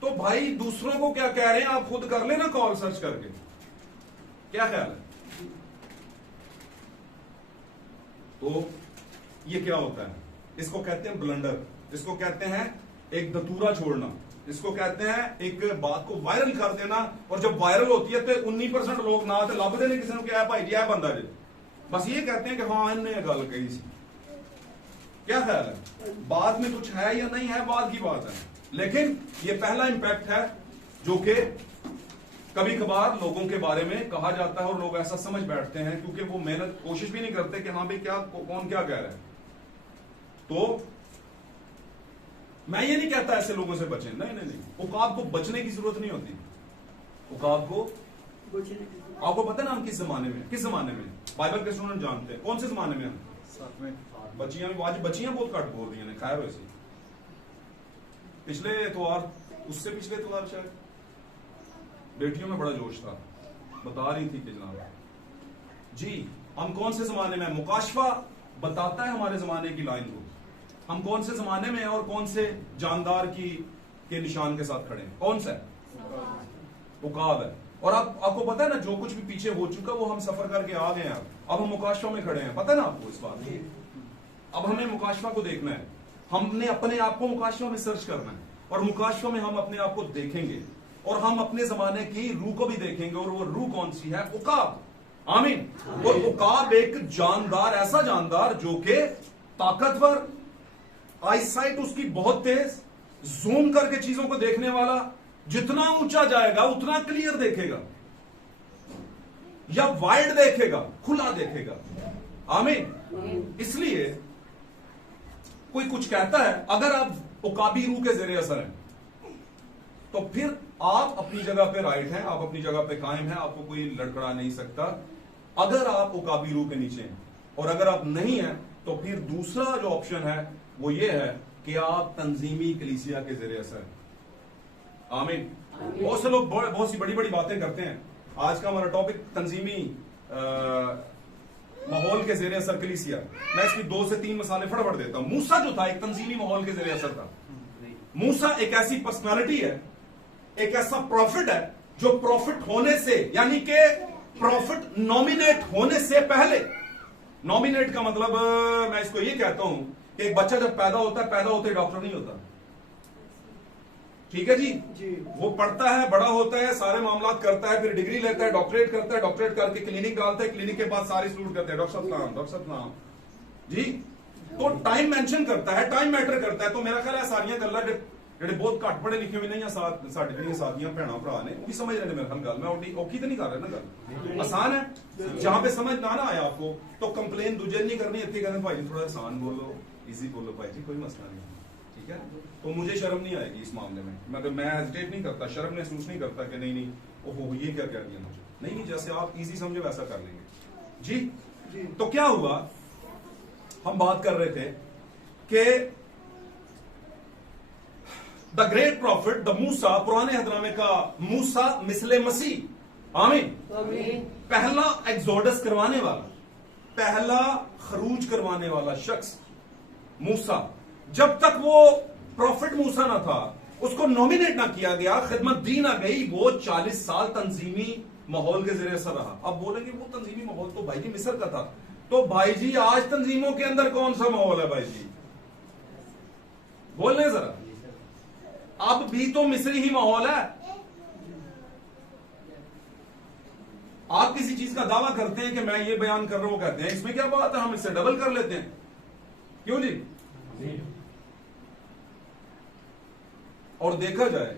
तो भाई दूसरों को क्या कह रहे हैं, आप खुद कर लेना कॉल सर्च करके, क्या ख्याल है? तो ये क्या होता है? इसको कहते हैं ब्लंडर, इसको कहते हैं एक दतूरा छोड़ना, इसको कहते हैं एक बात को वायरल कर देना। और जब वायरल होती है तो 19% लोग ना तो लभ देने किसी ने क्या भाई जी बंदा जी, बस ये कहते हैं कि हाँ इन्हें गल कही सी। क्या ख्याल है? बाद में कुछ है या नहीं है बाद की बात है, लेकिन ये पहला इंपैक्ट है जो कि कभी कभार लोगों के बारे में कहा जाता है और लोग ऐसा समझ बैठते हैं, क्योंकि वो मेहनत कोशिश भी नहीं करते कि हाँ भाई क्या कौन क्या कह रहा है। तो मैं ये नहीं कहता ऐसे लोगों से बचें, नहीं नहीं नहीं, उकाब को बचने की जरूरत नहीं होती। उकाब को, आपको पता है ना हम किस जमाने में, किस जमाने में, बाइबल के स्टूडेंट जानते हैं कौन से जमाने में हम, बच्चियां, आज बच्चियां बहुत कट बोल रही हैं, खैर वैसे पिछले एतवार, उससे पिछले एतवार शायद बेटियों में बड़ा जोश था, बता रही थी कि जनाब जी हम कौन से जमाने में, मुकाशफा बताता है हमारे जमाने की लाइन को, हम कौन से जमाने में हैं और कौन से जानदार के निशान के साथ खड़े हैं, कौन सा है, उकाब है। और आपको पता है ना जो कुछ भी पीछे हो चुका वो हम सफर करके आ गए हैं, अब हम मुकाशफा में खड़े हैं, पता है ना आपको इस बात की। अब हमें मुकाशफा को देखना है, हमने अपने आप को मुकाशफा में सर्च करना है और मुकाशफा में हम अपने आप को देखेंगे और हम अपने जमाने की रूह को भी देखेंगे, और वो रूह कौन सी है, उकाब। आमीन। और उकाब एक जानदार, ऐसा जानदार जो कि ताकतवर, आईसाइट उसकी बहुत तेज, जूम करके चीजों को देखने वाला, जितना ऊंचा जाएगा उतना क्लियर देखेगा या वाइड देखेगा, खुला देखेगा। आमीन। इसलिए कोई कुछ कहता है, अगर आप उकाबी रूह के जेरे असर हैं तो फिर आप अपनी जगह पे राइट हैं, आप अपनी जगह पे कायम हैं, आपको कोई लड़खड़ा नहीं सकता अगर आप उकाबी रूह के नीचे हैं। और अगर आप नहीं हैं तो फिर दूसरा जो ऑप्शन है वो ये है कि आप तंजीमी कलीसिया के जेरे असर हैं। आमीन। बहुत से लोग बहुत सी बड़ी बड़ी बातें करते हैं। आज का हमारा टॉपिक तंजीमी माहौल के जेरे असर कलीसिया। मैं इसकी 2 से 3 मिसालें फटाफट देता हूं। मूसा जो था एक तंजीमी माहौल के जेरे असर था। मूसा एक ऐसी पर्सनालिटी है, एक ऐसा प्रॉफिट है जो प्रॉफिट होने से, यानी कि प्रॉफिट नॉमिनेट होने से पहले, नॉमिनेट का मतलब मैं इसको ये कहता हूं कि एक बच्चा जब पैदा होता है, पैदा होते ही डॉक्टर नहीं होता, ठीक है जी, वो पढ़ता है, बड़ा होता है, सारे मामला करता है, फिर डिग्री लेता है, डॉक्टरेट करता है, डॉक्टरेट करके क्लिनिक डालता है, क्लिनिक के बाद सारे सलूट करते हैं, डॉक्टर साहब जी। तो टाइम मेंशन करता है, टाइम मैटर करता है। तो मेरा ख्याल है सारियां गल्लां ਜਿਹੜੇ ਬਹੁਤ ਘੱਟ ਪੜੇ ਲਿਖੇ ਹੋਏ ਨੇ ਜਾਂ ਸਾਡੇ ਜਿਹੜੀਆਂ ਸਾਥੀਆਂ ਭੈਣਾਂ ਭਰਾ ਨੇ ਉਹ ਵੀ ਸਮਝ ਰਹੇ ਨੇ ਮੇਰੇ ਖਿਆਲ ਗੱਲ, मैं औखी तो नहीं कर रहा ना, गल आसान है। जहां पे समझ ना आया आपको तो कंप्लेन दूजे नहीं करनी, इतनी कहते भाई जी थोड़ा आसान बोलो, इजी बोलो भाई जी, कोई मसला नहीं, ठीक है। तो मुझे शर्म नहीं आएगी इस मामले में, मैं हेजिटेट नहीं करता, शर्म महसूस नहीं करता कि नहीं ओहो ये क्या कह दिया मुझे, नहीं, जैसे आप इजी समझे वैसा कर लेंगे जी। तो क्या हुआ, हम बात कर रहे थे कि द ग्रेट प्रॉफिट द मूसा, पुराने हदनामे का मूसा मिसले मसीह। आमीन। पहला एक्सोडस करवाने वाला, पहला खरूज करवाने वाला शख्स मूसा। जब तक वो प्रॉफिट मूसा ना था, उसको नॉमिनेट ना किया गया, खिदमत दी ना गई, वो 40 साल तंजीमी माहौल के जरिए असर रहा। अब बोलेंगे वो तंजीमी माहौल तो भाई जी मिस्र का था, तो भाई जी आज तंजीमों के अंदर कौन सा माहौल है भाई जी, बोल रहे जरा, अब भी तो मिस्री ही माहौल है। आप किसी चीज का दावा करते हैं कि मैं ये बयान कर रहा हूं, कहते हैं इसमें क्या बात है, हम इससे डबल कर लेते हैं, क्यों जी? और देखा जाए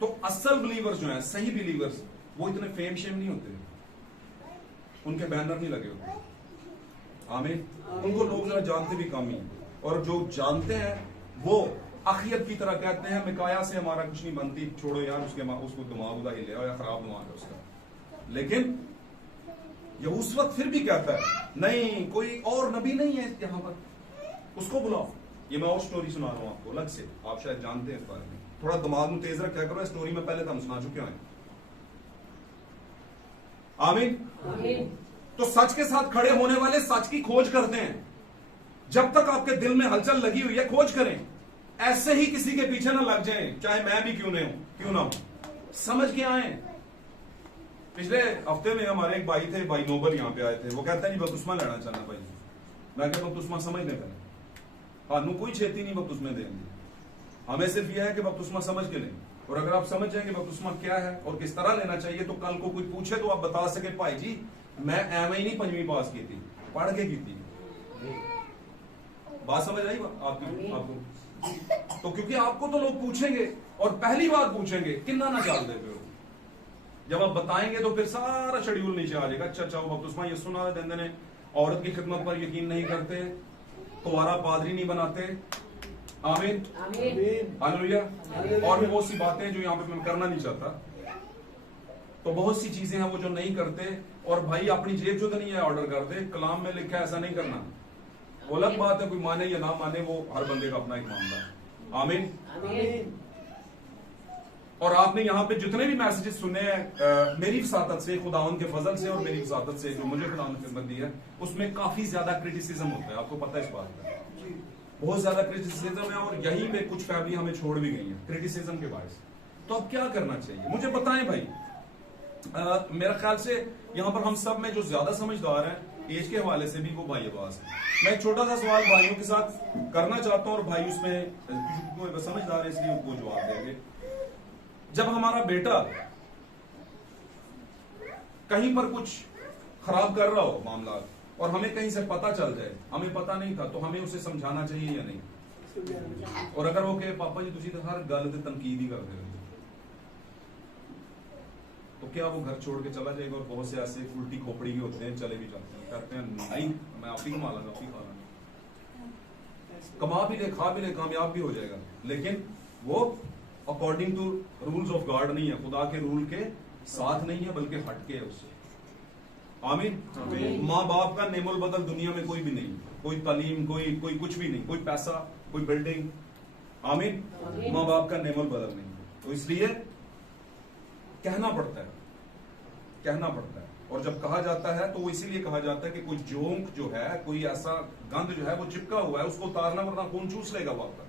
तो असल बिलीवर्स जो हैं, सही बिलीवर्स, वो इतने फेम शेम नहीं होते, उनके बैनर नहीं लगे होते। आमीन। उनको लोग जरा जानते भी कम ही, और जो जानते हैं वो अखियत की तरह कहते हैं मिकाया से हमारा कुछ नहीं बनती, छोड़ो यार उसको दिमाग उदा ही ले आओ या खराब दिमाग है उसका। लेकिन ये उस वक्त फिर भी कहता है नहीं कोई और नबी नहीं है यहां पर, उसको बुलाओ। ये मैं और स्टोरी सुना रहा हूं आपको अलग से, आप शायद जानते हैं इस बारे में, थोड़ा दिमाग में तेज रखा करो, स्टोरी में पहले तो हम सुना चुके हैं। आमीन। तो सच के साथ खड़े होने वाले सच की खोज करते हैं। जब तक आपके दिल में हलचल लगी हुई है, खोज करें, ऐसे ही किसी के पीछे ना लग जाएं, चाहे मैं भी क्यों ना हूं, समझ के आए। पिछले हफ्ते में हमारे एक भाई थे, भाई नोबल यहां पे आए थे, वो कहते हैं जी बपतिस्मा लेना चाहना भाई। मैं कहता बपतिस्मा समझने का, हानू कोई छेती नहीं बपतिस्मे देंगे, हमें सिर्फ यह है कि बपतिस्मा समझ के लें, और अगर आप समझ जाएंगे बपतिस्मा क्या है और किस तरह लेना चाहिए, तो कल को कोई पूछे तो आप बता सके भाई जी मैं एम ही नहीं 5वीं पास की थी, पढ़ के की थी। बात समझ आई आपको? तो क्योंकि आपको तो लोग पूछेंगे और पहली बार पूछेंगे किन्ना ना चाल देते हो, जब आप बताएंगे तो फिर सारा शेड्यूल नीचे आ जाएगा। अच्छा वो बपतिस्मा ये सुना देंदे ने, औरत की खिदमत पर यकीन नहीं करते, कुंवारा पादरी नहीं बनाते, आमीन, हालेलुया। और भी बहुत सी बातें जो यहाँ पे मैं करना नहीं चाहता, तो बहुत सी चीजें हैं वो जो नहीं करते। और भाई अपनी जेब जो नहीं है ऑर्डर कर दे, कलाम में लिखा है ऐसा नहीं करना। वो अलग बात है, कोई माने या ना माने, वो हर बंदे का अपना एक मामला है। आमीन। और आपने यहाँ पे जितने भी मैसेजेस सुने हैं मेरी वसातत से, खुदावन के फजल से और मेरी वसातत से जो मुझे खुदावन ने खिदमत दी है, उसमें काफी ज्यादा क्रिटिसिज्म होता है, आपको पता है इस बात का। बहुत ज्यादा क्रिटिसिज्म है और यहीं पे कुछ फैमिली हमें छोड़ भी गई है क्रिटिसिज्म के बायस। तो अब क्या करना चाहिए, मुझे बताएं भाई। मेरा ख्याल से यहाँ पर हम सब में जो ज्यादा समझदार हैं एज के हवाले से भी वो भाई अब्बास है। मैं एक छोटा सा सवाल भाइयों के साथ करना चाहता हूँ और भाई उसमें समझदार है इसलिए वो जवाब देंगे। जब हमारा बेटा कहीं पर कुछ खराब कर रहा हो मामला और हमें कहीं से पता चल जाए, हमें पता नहीं था, तो हमें उसे समझाना चाहिए या नहीं? और अगर वो कहे पापा जी तुसी तो हर गल ते तनकीद ही करते हो, तो क्या वो घर छोड़ के चला जाएगा? और बहुत से ऐसे उल्टी खोपड़ी के होते हैं, चले भी जाते हैं, कहते हैं नहीं मैं आप ही कमा लूंगा, आप ही खा लूंगा, कमा भी ले, खा भी ले, कामयाब भी हो जाएगा, लेकिन वो according to rules of God नहीं है, खुदा के रूल के साथ नहीं है, बल्कि हटके है उससे। आमीन। माँ बाप का नेमुल बदल दुनिया में कोई भी नहीं, कोई तालीम, कोई कुछ भी नहीं, कोई पैसा, कोई बिल्डिंग। आमीन। माँ बाप का नेमुल बदल नहीं, तो इसलिए कहना पड़ता है। और जब कहा जाता है तो वो इसीलिए कहा जाता है कि कोई जोंक जो है, कोई ऐसा गंद जो है वो चिपका हुआ है, उसको उतारना, वरना कौन चूस लेगा वो आपका।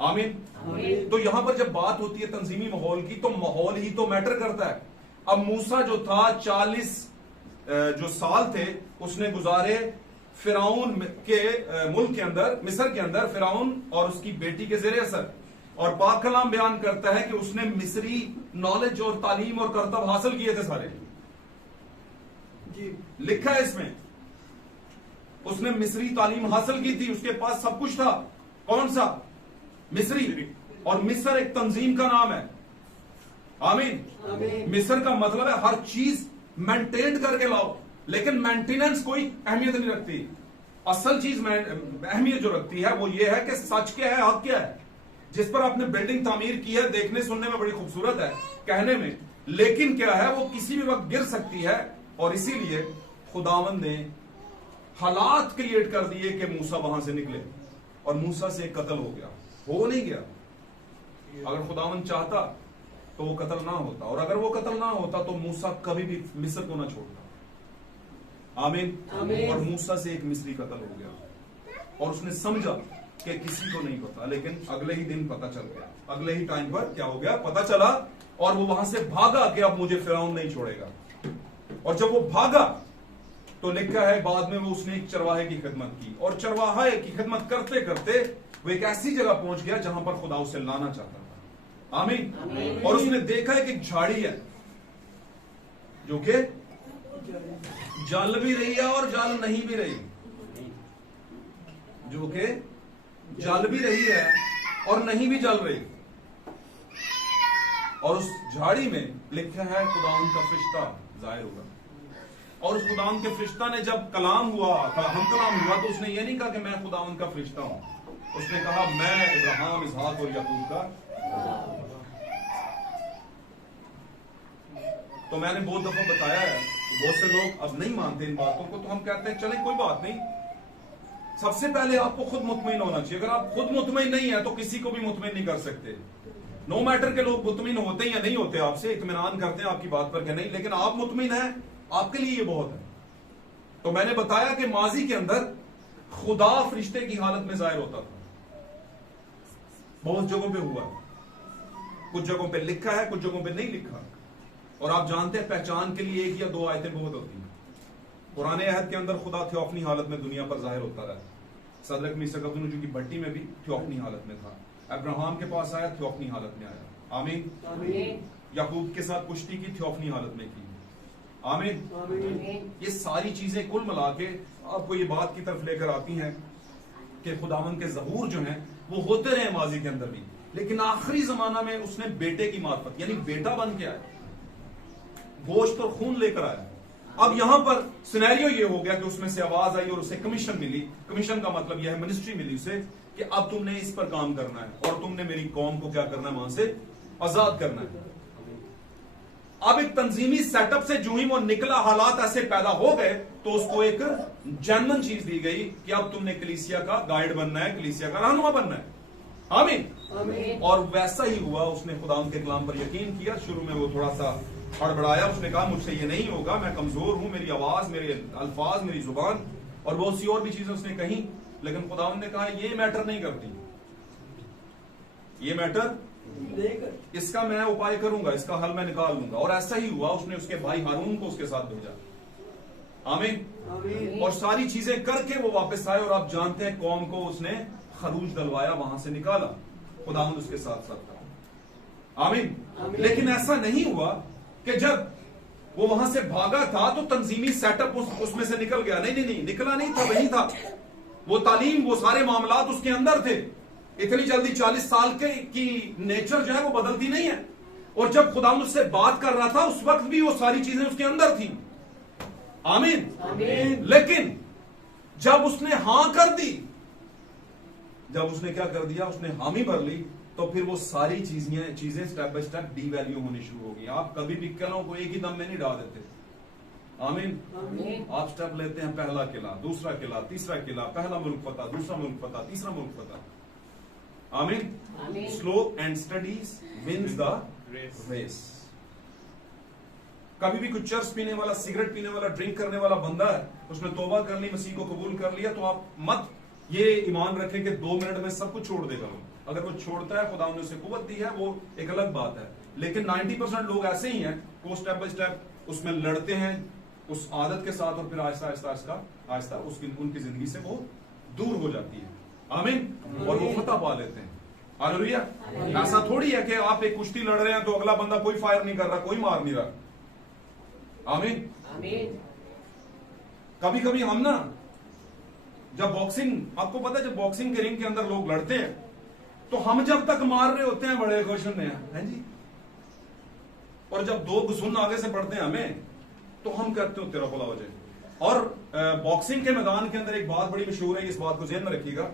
आमीन। तो यहां पर जब बात होती है तंजीमी माहौल की, तो माहौल ही तो मैटर करता है। अब मूसा जो था 40 जो साल थे उसने गुजारे फिरौन के मुल्क के अंदर, मिस्र के अंदर, फिरौन और उसकी बेटी के ज़ेरे असर। और पाक कलाम बयान करता है कि उसने मिस्री नॉलेज और तालीम और करतब हासिल किए थे सारे जी। लिखा है इसमें, उसने मिस्री तालीम हासिल की थी, उसके पास सब कुछ था। कौन सा? मिस्री। और मिस्र एक तंजीम का नाम है। आमीन। मिस्र का मतलब है हर चीज मेंटेन करके लाओ, लेकिन मेंटेनेंस कोई अहमियत नहीं रखती। असल चीज में अहमियत जो रखती है वो ये है कि सच क्या है, हक क्या है। जिस पर आपने बिल्डिंग तामीर की है, देखने सुनने में बड़ी खूबसूरत है, कहने में, लेकिन क्या है वो किसी भी वक्त गिर सकती है। और इसीलिए खुदावंद ने हालात क्रिएट कर दिए कि मूसा वहां से निकले, और मूसा से कत्ल हो गया। हो नहीं गया। अगर खुदावंद चाहता तो वो कत्ल ना होता, और अगर वो कत्ल ना होता तो मूसा कभी भी मिस्र को ना छोड़ता। आमीन। और मूसा से एक मिस्री कत्ल हो गया, और उसने समझा कि किसी को नहीं पता, लेकिन अगले ही दिन पता चल गया, अगले ही टाइम पर क्या हो गया, पता चला, और वो वहां से भागा कि अब मुझे फिरौन नहीं छोड़ेगा। और जब वो भागा तो लिखा है बाद में वो उसने एक चरवाहे की खिदमत की, और चरवाहे की खिदमत करते करते वो एक ऐसी जगह पहुंच गया जहां पर खुदा उसे लाना चाहता था। आमीन। और उसने देखा है कि एक झाड़ी है जो कि जल भी रही है और जल नहीं भी रही, जो कि जल भी रही है और नहीं भी जल रही। और उस झाड़ी में लिखा है खुदावन का फरिश्ता जाहिर हुआ। और उस खुदावन के फरिश्ता ने जब कलाम हुआ था, हम कलाम हुआ, तो उसने ये नहीं कहा कि मैं खुदावन का फरिश्ता हूं, उसने कहा मैं इब्राहिम, इसहाक और याकूब का। तो मैंने बहुत दफा बताया है, बहुत से लोग अब नहीं मानते इन बातों को, तो हम कहते हैं चले कोई बात नहीं। सबसे पहले आपको खुद मुतमईन होना चाहिए। अगर आप खुद मुतमईन नहीं है तो किसी को भी मुतमईन नहीं कर सकते। नो मैटर के लोग मुतमईन होते या नहीं होते, आपसे इत्मीनान करते हैं आपकी बात पर कि नहीं, लेकिन आप मुतमईन हैं, आपके लिए ये बहुत है। तो मैंने बताया कि माजी के अंदर खुदा फरिश्ते की हालत में जाहिर होता था, बहुत जगहों पे हुआ, कुछ जगहों पे लिखा है, कुछ जगहों पे नहीं लिखा। और आप जानते हैं पहचान के लिए एक या दो आयतें बहुत होती हैं। पुराने अहद के अंदर खुदा थियोफनी हालत में दुनिया पर जाहिर होता रहा। सदरक मीसक अब्दुन्नजू की भट्टी में भी थियोफनी हालत में था। अब्राहम के पास आया, थियोफनी हालत में आया। आमीन। याकूब के साथ कुश्ती की, थियोफनी हालत में की। आमीन। ये सारी चीजें कुल मिला के आपको ये बात की तरफ लेकर आती हैं कि खुदावन के ज़हूर जो हैं वो होते रहे माजी के अंदर भी, लेकिन आखिरी जमाना में उसने बेटे की मार्फत, यानी बेटा बन के आया, गोश्त और खून लेकर आया। अब यहां पर सिनेरियो ये हो गया कि उसमें से आवाज आई और उसे कमीशन मिली। कमीशन का मतलब यह है मिनिस्ट्री मिली उसे कि अब तुमने इस पर काम करना है और तुमने मेरी कौम को क्या करना है, वहां से आजाद करना है। अब एक तंजीमी सेटअप से जो ही वो निकला, हालात ऐसे पैदा हो गए तो उसको एक जेन्युइन चीज दी गई कि अब तुमने कलीसिया का गाइड बनना है, कलीसिया का रहनुमा बनना है। आमीन। और वैसा ही हुआ। उसने खुदा के कलाम पर यकीन किया। शुरू में वो थोड़ा सा हड़बड़ाया, उसने कहा मुझसे ये नहीं होगा, मैं कमजोर हूं, मेरी आवाज, मेरे अल्फाज, मेरी जुबान और बहुत सी और भी चीजें उसने कही। लेकिन खुदा ने कहा ये मैटर नहीं करती, ये मैटर, इसका मैं उपाय करूंगा, इसका हल मैं निकाल लूंगा। और ऐसा ही हुआ। उसने उसके भाई हारून को उसके साथ भेजा। आमीन। और सारी चीजें करके वो वापस आए और आप जानते हैं कौम को उसने खरूज डलवाया, वहां से निकाला। खुदा उसके साथ साथ था। आमीन। लेकिन ऐसा नहीं हुआ कि जब वो वहां से भागा था तो तंजीमी सेटअप उसमें से निकल गया। नहीं नहीं नहीं, निकला नहीं था, वही था। वो तालीम, वो सारे मामलात उसके अंदर थे। इतनी जल्दी 40 साल की नेचर जो है वो बदलती नहीं है। और जब खुदा उससे बात कर रहा था उस वक्त भी वो सारी चीजें उसके अंदर थी। आमीन। लेकिन जब उसने हां कर दी, जब उसने क्या कर दिया, उसने हामी भर ली, तो फिर वो सारी चीजें स्टेप बाय स्टेप डीवैल्यू होनी शुरू होगी। आप कभी भी किलों को एक ही दम में नहीं डाल देते। आमीन। आप स्टेप लेते हैं, पहला किला, दूसरा किला, तीसरा किला, पहला मुल्क फतह, दूसरा मुल्क फतह, तीसरा मुल्क फतह। आमीन। Slow and studies wins the race. कभी भी कुछ चर्च पीने वाला, सिगरेट पीने वाला, ड्रिंक करने वाला बंदा है, उसने तौबा कर ली, मसीह को कबूल कर लिया, तो आप मत ये ईमान रखें कि 2 मिनट में सब कुछ छोड़ देगा। अगर वो छोड़ता है, खुदा ने उसे कुव्वत दी है, वो एक अलग बात है। लेकिन 90% लोग ऐसे ही हैं, वो स्टेप बाय स्टेप उसमें लड़ते हैं उस आदत के साथ, और फिर आहिस्ता आहिस्ता आहिस्ता उसकी उनकी जिंदगी से वो दूर हो जाती है। आमीन। और वो फतह पा लेते हैं। हालेलुया। ऐसा थोड़ी है कि आप एक कुश्ती लड़ रहे हैं तो अगला बंदा कोई फायर नहीं कर रहा, कोई मार नहीं रहा। आमीन। कभी कभी हम ना, जब बॉक्सिंग, आपको पता है जब बॉक्सिंग के रिंग के अंदर लोग लड़ते हैं तो हम जब तक मार रहे होते हैं बड़े खुश होते हैं जी, और जब 2 घुसून आगे से पड़ते हैं हमें तो हम कहते हो तेरा भला हो जाए। और बॉक्सिंग के मैदान के अंदर एक बात बड़ी मशहूर है, इस बात को ध्यान में रखिएगा।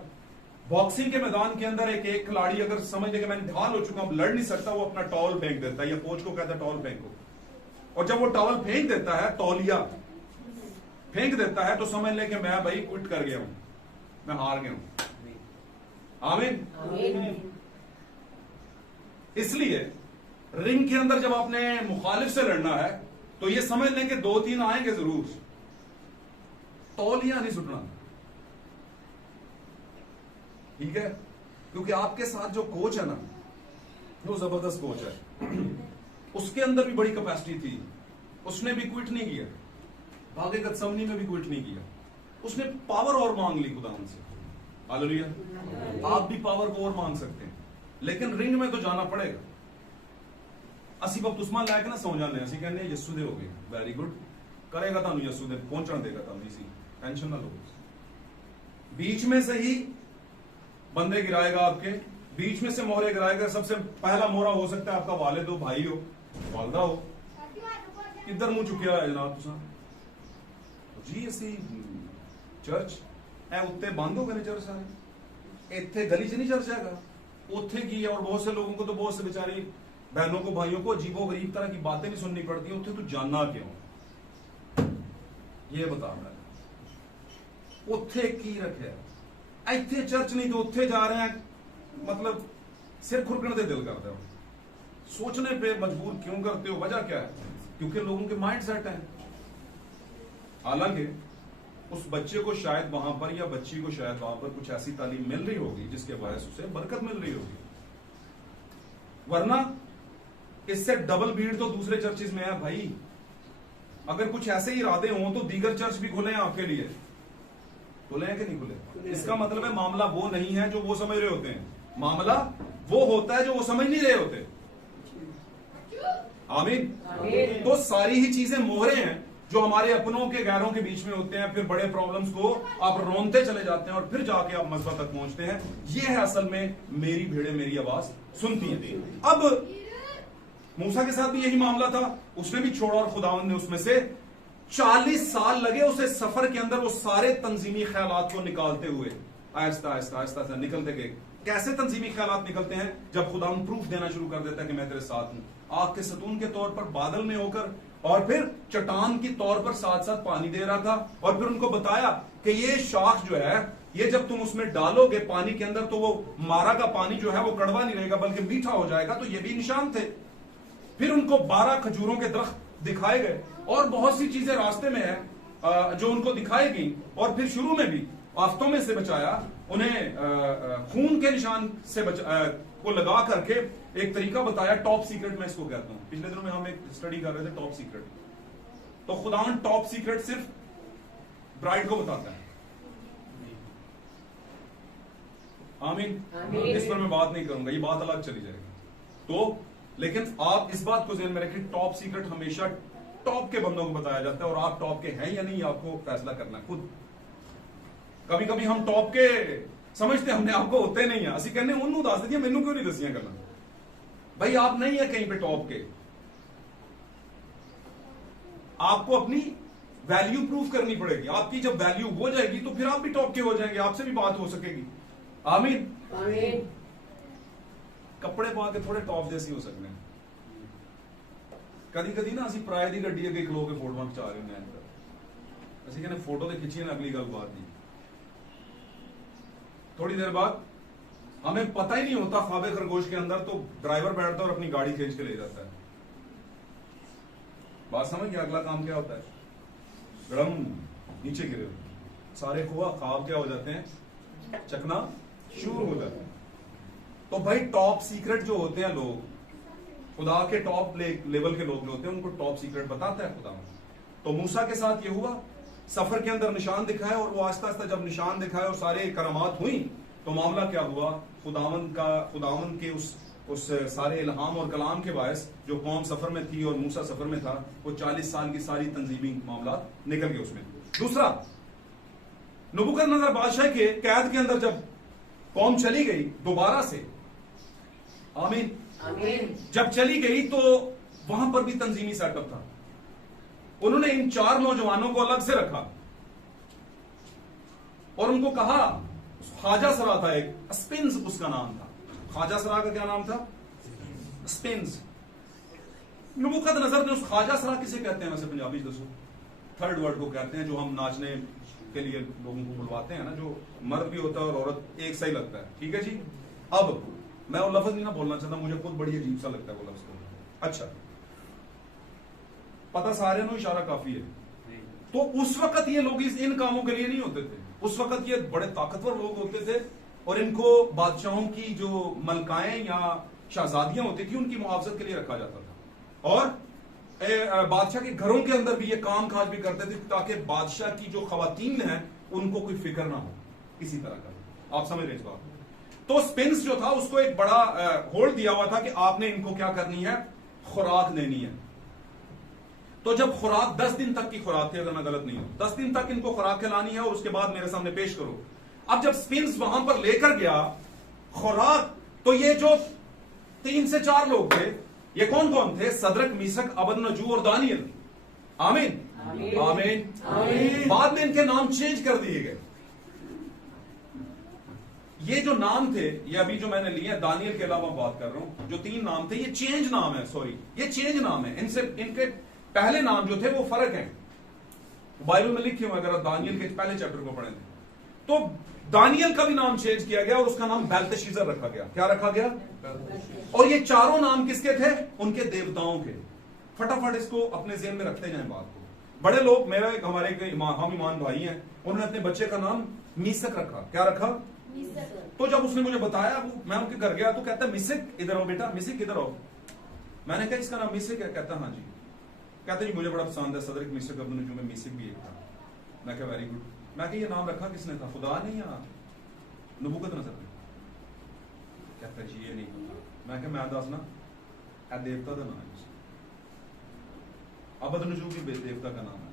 बॉक्सिंग के मैदान के अंदर एक खिलाड़ी अगर समझ ले कि मैं ढाल हो चुका हूं, लड़ नहीं सकता, वो अपना टॉवल फेंक देता है, या कोच को कहता है टॉवल फेंको। और जब वो टॉवल फेंक देता है, तौलिया फेंक देता है, तो समझ ले कि मैं भाई क्विट कर गया हूं, मैं हार गया हूं। आमीन। इसलिए रिंग के अंदर जब आपने मुखालिफ से लड़ना है तो ये समझ लें कि 2-3 आएंगे जरूर, तौलिया नहीं सुटना, ठीक है? क्योंकि आपके साथ जो कोच है ना, वो जबरदस्त कोच है, उसके अंदर भी बड़ी कैपेसिटी थी, उसने भी क्विट नहीं किया, भागे गतसमनी में भी क्विट नहीं किया, उसने पावर और मांग ली खुदा से। हालेलुया। आप भी पावर को और मांग सकते हैं, लेकिन रिंग में तो जाना पड़ेगा। असी बपतिस्मा लैके ना सौ जाने, असं कहने यस्सू दे हो गए, वेरी गुड, करेगा तुम यस्सू दे पहुंचण देगा, तुम इसी टेंशन ना लो। बीच में से ही बंदे गिराएगा, आपके बीच में से मोहरे गिराएगा। सबसे पहला मोहरा हो सकता है आपका वालिद हो, भाई हो, वालदा हो। किधर मुंह चुकिया है जनाब तुसा जी? असी चर्च है उत्ते बंद हो गए चर्च सारे, इतने गली च नहीं चर्च है, उत्थे की है। और बहुत से लोगों को तो, बहुत से बेचारी बहनों को, भाइयों को अजीबो गरीब तरह की बातें भी सुननी पड़ती है। उत्थे तू जानना क्यों, ये बता मैं, उत्थे की रखे, इतने चर्च नहीं तो उत्थे जा रहे हैं, मतलब सिर खुरकने से दिल करते हो, सोचने पे मजबूर क्यों करते हो? वजह क्या है? क्योंकि लोगों के माइंड सेट है। हालांकि उस बच्चे को शायद वहां पर, या बच्ची को शायद वहां पर कुछ ऐसी तालीम मिल रही होगी जिसके बायस उसे बरकत मिल रही होगी, वरना इससे डबल भीड़ तो दूसरे चर्चेज में है भाई। अगर कुछ ऐसे इरादे हों तो दीगर चर्च भी खुले हैं आपके लिए, खुले हैं कि नहीं खुले? इसका मतलब है मामला वो नहीं है जो वो समझ रहे होते हैं, मामला वो होता है जो वो समझ नहीं रहे होते। आमीन। तो सारी ही चीजें मोहरे हैं जो हमारे अपनों के गैरों के बीच में होते हैं। फिर बड़े प्रॉब्लम्स को आप रोनते चले जाते हैं और फिर जाके आप मस्बत तक पहुंचते हैं। ये है असल में मेरी भेड़ें मेरी आवाज सुनती हैं। अब मूसा के साथ भी यही मामला था, उसने भी छोड़ा और खुदावंद ने उसमें से 40 साल लगे उसे सफर के अंदर वो सारे तंजीमी ख्यालात को निकालते हुए, आहिस्ता आहिस्ता आहिस्ता आहिस्ता निकलते गए। कैसे तंजीमी ख्यालात निकलते हैं? जब खुदा प्रूफ देना शुरू कर देता है कि मैं तेरे साथ हूं, आग के सतून के तौर पर, बादल में होकर, और फिर चट्टान के तौर पर साथ साथ पानी दे रहा था। और फिर उनको बताया कि ये शाख जो है, ये जब तुम उसमें डालोगे पानी के अंदर, तो वो मारा का पानी जो है वो कड़वा नहीं रहेगा बल्कि मीठा हो जाएगा। तो ये भी निशान थे। फिर उनको 12 खजूरों के दरख्त दिखाए गए और बहुत सी चीजें रास्ते में है जो उनको दिखाई गई। और फिर शुरू में भी आफतों में से बचाया उन्हें, खून के निशान से को लगा करके एक तरीका बताया, टॉप सीक्रेट मैं इसको कहता हूं। पिछले दिनों में हम एक स्टडी कर रहे थे टॉप सीक्रेट। तो खुदावन टॉप सीक्रेट सिर्फ ब्राइड को बताता है। आमीन। इस पर मैं बात नहीं करूंगा, ये बात अलग चली जाएगी। तो लेकिन आप इस बात को ध्यान में रखें, टॉप सीक्रेट हमेशा टॉप के बंदों को बताया जाता है, और आप टॉप के हैं या नहीं आपको फैसला करना है खुद। कभी कभी हम टॉप के समझते हमने आपको होते नहीं है, असं कहने उन्होंने दस दिया, मैनू क्यों नहीं दसियां करना। भाई आप नहीं है कहीं पे टॉप के, आपको अपनी वैल्यू प्रूफ करनी पड़ेगी। आपकी जब वैल्यू हो जाएगी तो फिर आप भी टॉप के हो जाएंगे, आपसे भी बात हो सकेगी। आमीन। आमीन। कपड़े पा के थोड़े टॉप जैसे हो सकते हैं। कदी कदी ना असं पराए की गड्डी अगे खलो के फोटो खिचा रहे होंगे, असं कहने फोटो तो खिंची ना, अगली गल बात नहीं। थोड़ी देर बाद हमें पता ही नहीं होता, ख्वाबे खरगोश के अंदर तो ड्राइवर बैठता है और अपनी गाड़ी खींच के ले जाता है। बात समझ गया? अगला काम क्या होता है? गड़म नीचे गिरे, सारे ख्वाब क्या हो जाते हैं? चकना चूर हो जाते हैं। तो भाई टॉप सीक्रेट जो होते हैं लोग, खुदा के टॉप लेवल के लोग जो होते हैं, उनको टॉप सीक्रेट बताता है खुदा। तो मूसा के साथ ये हुआ, सफर के अंदर निशान दिखाया, और वो आस्ता आस्ता जब निशान दिखाया और सारे करामात हुई, तो मामला क्या हुआ? खुदावन के उस सारे इल्हाम और कलाम के बायस जो कौम सफर में थी और मूसा सफर में था, वो 40 साल की सारी तंजीमी मामला निकल गए उसमें। दूसरा, नबूकदनेस्सर बादशाह के कैद के अंदर जब कौम चली गई दोबारा से, आमीन, आमीन। जब चली गई तो वहां पर भी तंजीमी सेटअप था। उन्होंने इन 4 नौजवानों को अलग से रखा और उनको कहा, ख्वाजा सरा था एक, स्पिन्स उसका नाम था। ख्वाजा सरा का क्या नाम था? स्पिन्स। नबूकदनेस्सर ने उस ख्वाजा सरा किसे कहते हैं वैसे पंजाबी दसो? थर्ड वर्ड को कहते हैं जो हम नाचने के लिए लोगों को बुलवाते हैं ना, जो मर्द भी होता है और औरत एक सही लगता है। ठीक है जी। अब मैं वो लफ्ज नहीं ना बोलना चाहता, मुझे खुद बड़ी अजीब सा लगता है वो लफ्ज को। अच्छा, पता सारे नो इशारा काफी है। तो उस वक्त ये लोग इन कामों के लिए नहीं होते थे। उस वक्त ये बड़े ताकतवर लोग होते थे और इनको बादशाहों की जो मलकाएं या शहजादियां होती थी उनकी मुआवजत के लिए रखा जाता था। और बादशाह के घरों के अंदर भी ये काम काज भी करते थे ताकि बादशाह की जो खवातीन हैं उनको कोई फिक्र ना हो किसी तरह का। आप समझ रहे इस बात? तो स्पिन्स जो था उसको एक बड़ा होल्ड दिया हुआ था कि आपने इनको क्या करनी है? खुराक देनी है। तो जब खुराक 10 दिन तक की खुराक थी, अगर मैं गलत नहीं हूं, 10 दिन तक इनको खुराक खिलानी है और उसके बाद मेरे सामने पेश करो। अब जब स्पिन्स वहां पर लेकर गया खुराक, तो ये जो 3 से 4 लोग थे, ये कौन कौन थे? सदरक, मीसक, अबदनजू और दानियल। आमीन, आमीन। बाद में इनके नाम चेंज कर दिए गए। ये जो नाम थे, ये अभी जो मैंने लिए दानियल के अलावा बात कर रहा हूं, जो 3 नाम थे ये चेंज नाम है। सॉरी, ये चेंज नाम है। इनके पहले नाम जो थे वो फर्क है, बाइबल में लिखे हुए, अगर दानियल के पहले चैप्टर को पढ़े थे तो दानियल का भी नाम चेंज किया गया और उसका नाम बेल्तशीजर रखा गया। क्या रखा गया? और ये चारों नाम किसके थे? उनके देवताओं के। फटाफट इसको अपने ज़हन में रखते जाएं बात को। बड़े लोग, मेरा एक हमारे हम ईमान भाई हैं, उन्होंने अपने बच्चे का नाम मीसक रखा। क्या रखा? तो जब उसने मुझे बताया, मैं उनके घर गया तो कहता मिसिक इधर आओ बेटा, मिसिक इधर आओ। मैंने कहा इसका नाम मिसिक है? कहता हाँ जी। कहते जी मुझे बड़ा पसंद है सदरक मिसिक अब्दुल में मिसिक भी एक था। मैं कहा वेरी गुड। मैं कहा ये नाम रखा किसने था? खुदा ने या नबूकदनेस्सर ने? कहता जी ये नहीं पता। मैं कहा मैं दसना, देवता का नाम है, अबदनजू भी देवता का नाम है,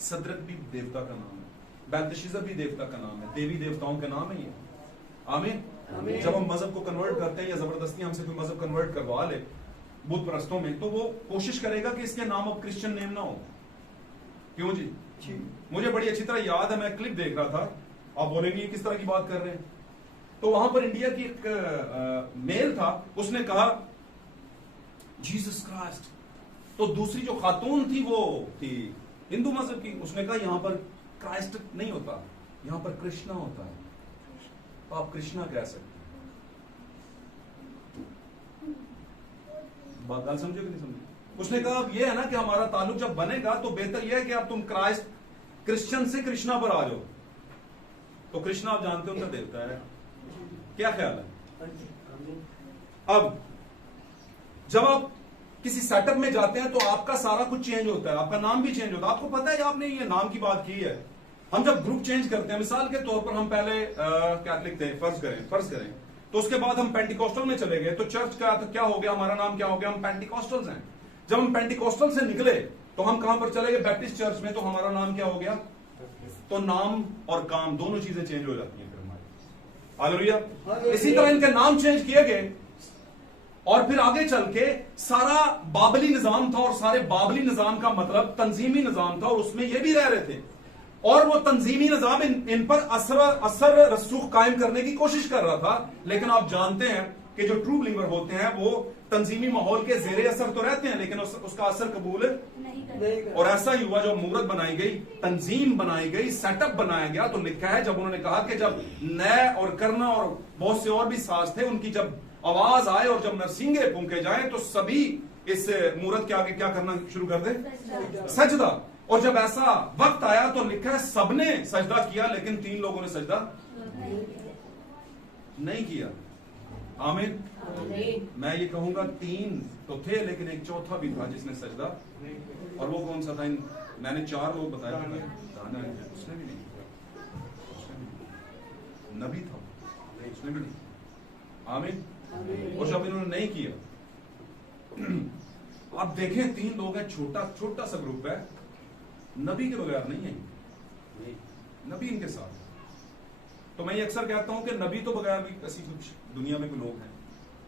सदरक भी देवता का नाम है, बेल्तशीजर भी देवता का नाम है, देवी देवताओं के नाम है ये। आमीन। जब हम मजहब को कन्वर्ट करते हैं या जबरदस्ती हमसे कोई मजहब कन्वर्ट करवा ले बुत परस्तों में, तो वो कोशिश करेगा कि इसके नाम अब क्रिश्चियन नेम ना हो। क्यों जी? मुझे बड़ी अच्छी तरह याद है, मैं क्लिप देख रहा था, आप बोलेंगे किस तरह की बात कर रहे हैं। तो वहां पर इंडिया की एक मेल था, उसने कहा जीसस क्राइस्ट। तो दूसरी जो खातून थी वो थी हिंदू मजहब की, उसने कहा यहां पर क्राइस्ट नहीं होता, यहां पर कृष्णा होता है। तो आप कृष्णा कह सकते हैं। बात गल समझे कि नहीं समझे? उसने कहा अब ये है ना कि हमारा ताल्लुक जब बनेगा तो बेहतर यह है कि अब तुम क्राइस्ट क्रिश्चियन से कृष्णा पर आ जाओ। तो कृष्णा आप जानते हो उनका देवता है, क्या ख्याल है? अब जब आप किसी सेटअप में जाते हैं तो आपका सारा कुछ चेंज होता है, आपका नाम भी चेंज होता है। आपको पता है, आपने ये नाम की बात की है। हम जब ग्रुप चेंज करते हैं, मिसाल के तौर पर हम पहले कैथलिक थे, फर्ज करें, तो उसके बाद हम पेंटिकॉस्टल में चले गए, तो चर्च का तो क्या हो गया, हमारा नाम क्या हो गया, हम पेंटिकॉस्टल्स हैं। जब हम पेंटिकॉस्टल से निकले तो हम कहां पर चले गए, बैप्टिस्ट चर्च में, तो हमारा नाम क्या हो गया। तो नाम और काम दोनों चीजें चेंज हो जाती हैं फिर हमारी। हालेलुया। इसी तरह इनके नाम चेंज किए गए और फिर आगे चल के सारा बाबली निजाम था, और सारे बाबली निजाम का मतलब तंजीमी निजाम था, और उसमें ये भी रह रहे थे, और वो तंजीमी निजाम इन पर असर रसूख कायम करने की कोशिश कर रहा था। लेकिन आप जानते हैं कि जो ट्रू बिलीवर होते हैं वो तंजीमी माहौल के जेरे असर तो रहते हैं, लेकिन उसका असर कबूल नहीं। और ऐसा ही हुआ, जो मूरत बनाई गई, तंजीम बनाई गई, सेटअप बनाया गया, तो लिखा है जब उन्होंने कहा कि जब नए और करना और बहुत से और भी साज थे, उनकी जब आवाज आए और जब नरसिंगे फूंके जाएं तो सभी इस मूरत के आगे क्या करना शुरू कर दे, सजदा। और जब ऐसा वक्त आया तो लिखा है सबने सजदा किया, लेकिन 3 लोगों ने सजदा नहीं किया। आमीन। मैं ये कहूंगा 3 तो थे, लेकिन एक चौथा भी था जिसने सजदा, और वो कौन सा था? मैंने 4 लोग बताए थे, उसने भी नहीं किया, नबी था, उसने भी नहीं। आमीन। और जब इन्होंने नहीं किया, आप देखें 3 लोग हैं, छोटा सा ग्रुप है, नबी के बगैर नहीं है, नबी इनके साथ। तो मैं ये अक्सर कहता हूं कि नबी तो बगैर भी ऐसी कुछ दुनिया में कोई लोग हैं,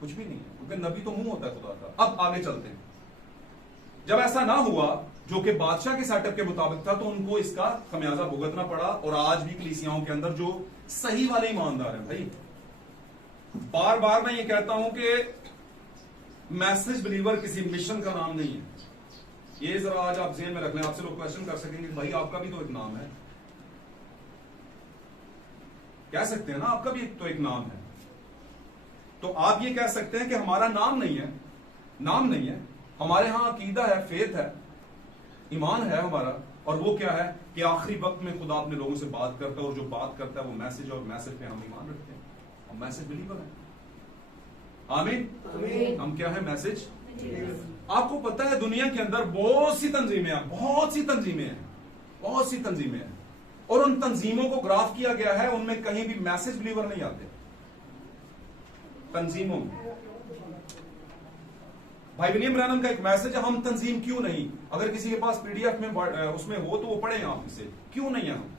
कुछ भी नहीं है, क्योंकि नबी तो मुंह होता है खुदा का। अब आगे चलते हैं। जब ऐसा ना हुआ जो कि बादशाह के सेटअप के मुताबिक था, तो उनको इसका खमियाजा भुगतना पड़ा। और आज भी कलीसियाओं के अंदर जो सही वाले ईमानदार हैं, भाई बार बार मैं ये कहता हूं कि मैसेज बिलीवर किसी मिशन का नाम नहीं है। ये जरा आज आप ज़हन में रख लें। आपसे लोग क्वेश्चन कर सकेंगे, भाई आपका भी तो एक नाम है, कह सकते हैं ना, आपका भी तो एक नाम है। तो आप ये कह सकते हैं कि हमारा नाम नहीं है, नाम नहीं है, हमारे यहां अकीदा है, फेथ है, ईमान है हमारा। और वो क्या है कि आखिरी वक्त में खुदा अपने लोगों से बात करता है, और जो बात करता है वो मैसेज, और मैसेज पे हम ईमान रखते हैं, हम मैसेज बिलीवर हैं। आमीन। हम क्या है? मैसेज। आपको पता है दुनिया के अंदर बहुत सी तंजीमें हैं, और उन तंजीमों को ग्राफ किया गया है, उनमें कहीं भी मैसेज बिलीवर नहीं आते तंजीमों में। भाई विलियम ब्रैनम का एक मैसेज है, हम तंजीम क्यों नहीं। अगर किसी के पास पीडीएफ में उसमें हो तो वो पढ़े आप इसे, क्यों नहीं है हम?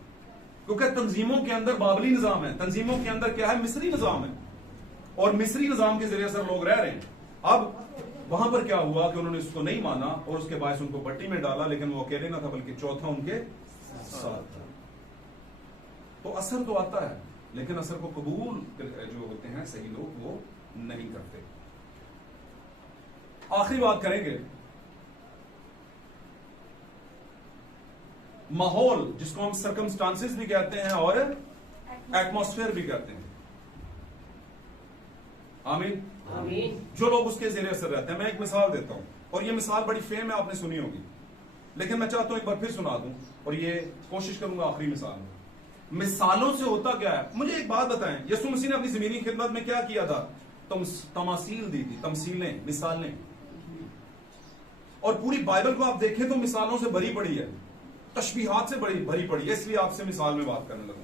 क्योंकि तंजीमों के अंदर बाबली निजाम है, तंजीमों के अंदर क्या है? मिस्री निजाम है, और मिस्री निजाम के जरिए से लोग रह रहे हैं। अब वहां पर क्या हुआ कि उन्होंने उसको नहीं माना, और उसके बाद उनको पट्टी में डाला, लेकिन वो अकेले ना था बल्कि चौथा उनके साथ था। तो असर तो आता है, लेकिन असर को कबूल जो होते हैं सही लोग, वो नहीं करते। आखिरी बात करेंगे, माहौल जिसको हम सर्कमस्टांसेस भी कहते हैं और एटमॉस्फेयर भी कहते हैं। आमीन। जो लोग उसके जरिए असर रहते हैं। मैं एक मिसाल देता हूं, और ये मिसाल बड़ी फेम है, आपने सुनी होगी, लेकिन मैं चाहता हूं एक बार फिर सुना दूं, और ये कोशिश करूंगा आखिरी मिसाल में। मिसालों से होता क्या है? मुझे एक बात बताएं, यीशु मसीह ने अपनी ज़मीनी खिदमत में क्या किया था? तमासील दी थी, तमसीलें, मिसालें। और पूरी बाइबल को आप देखें तो मिसालों से भरी पड़ी है, तशबीहात से भरी पड़ी है। इसलिए आपसे मिसाल में बात करने लगूं।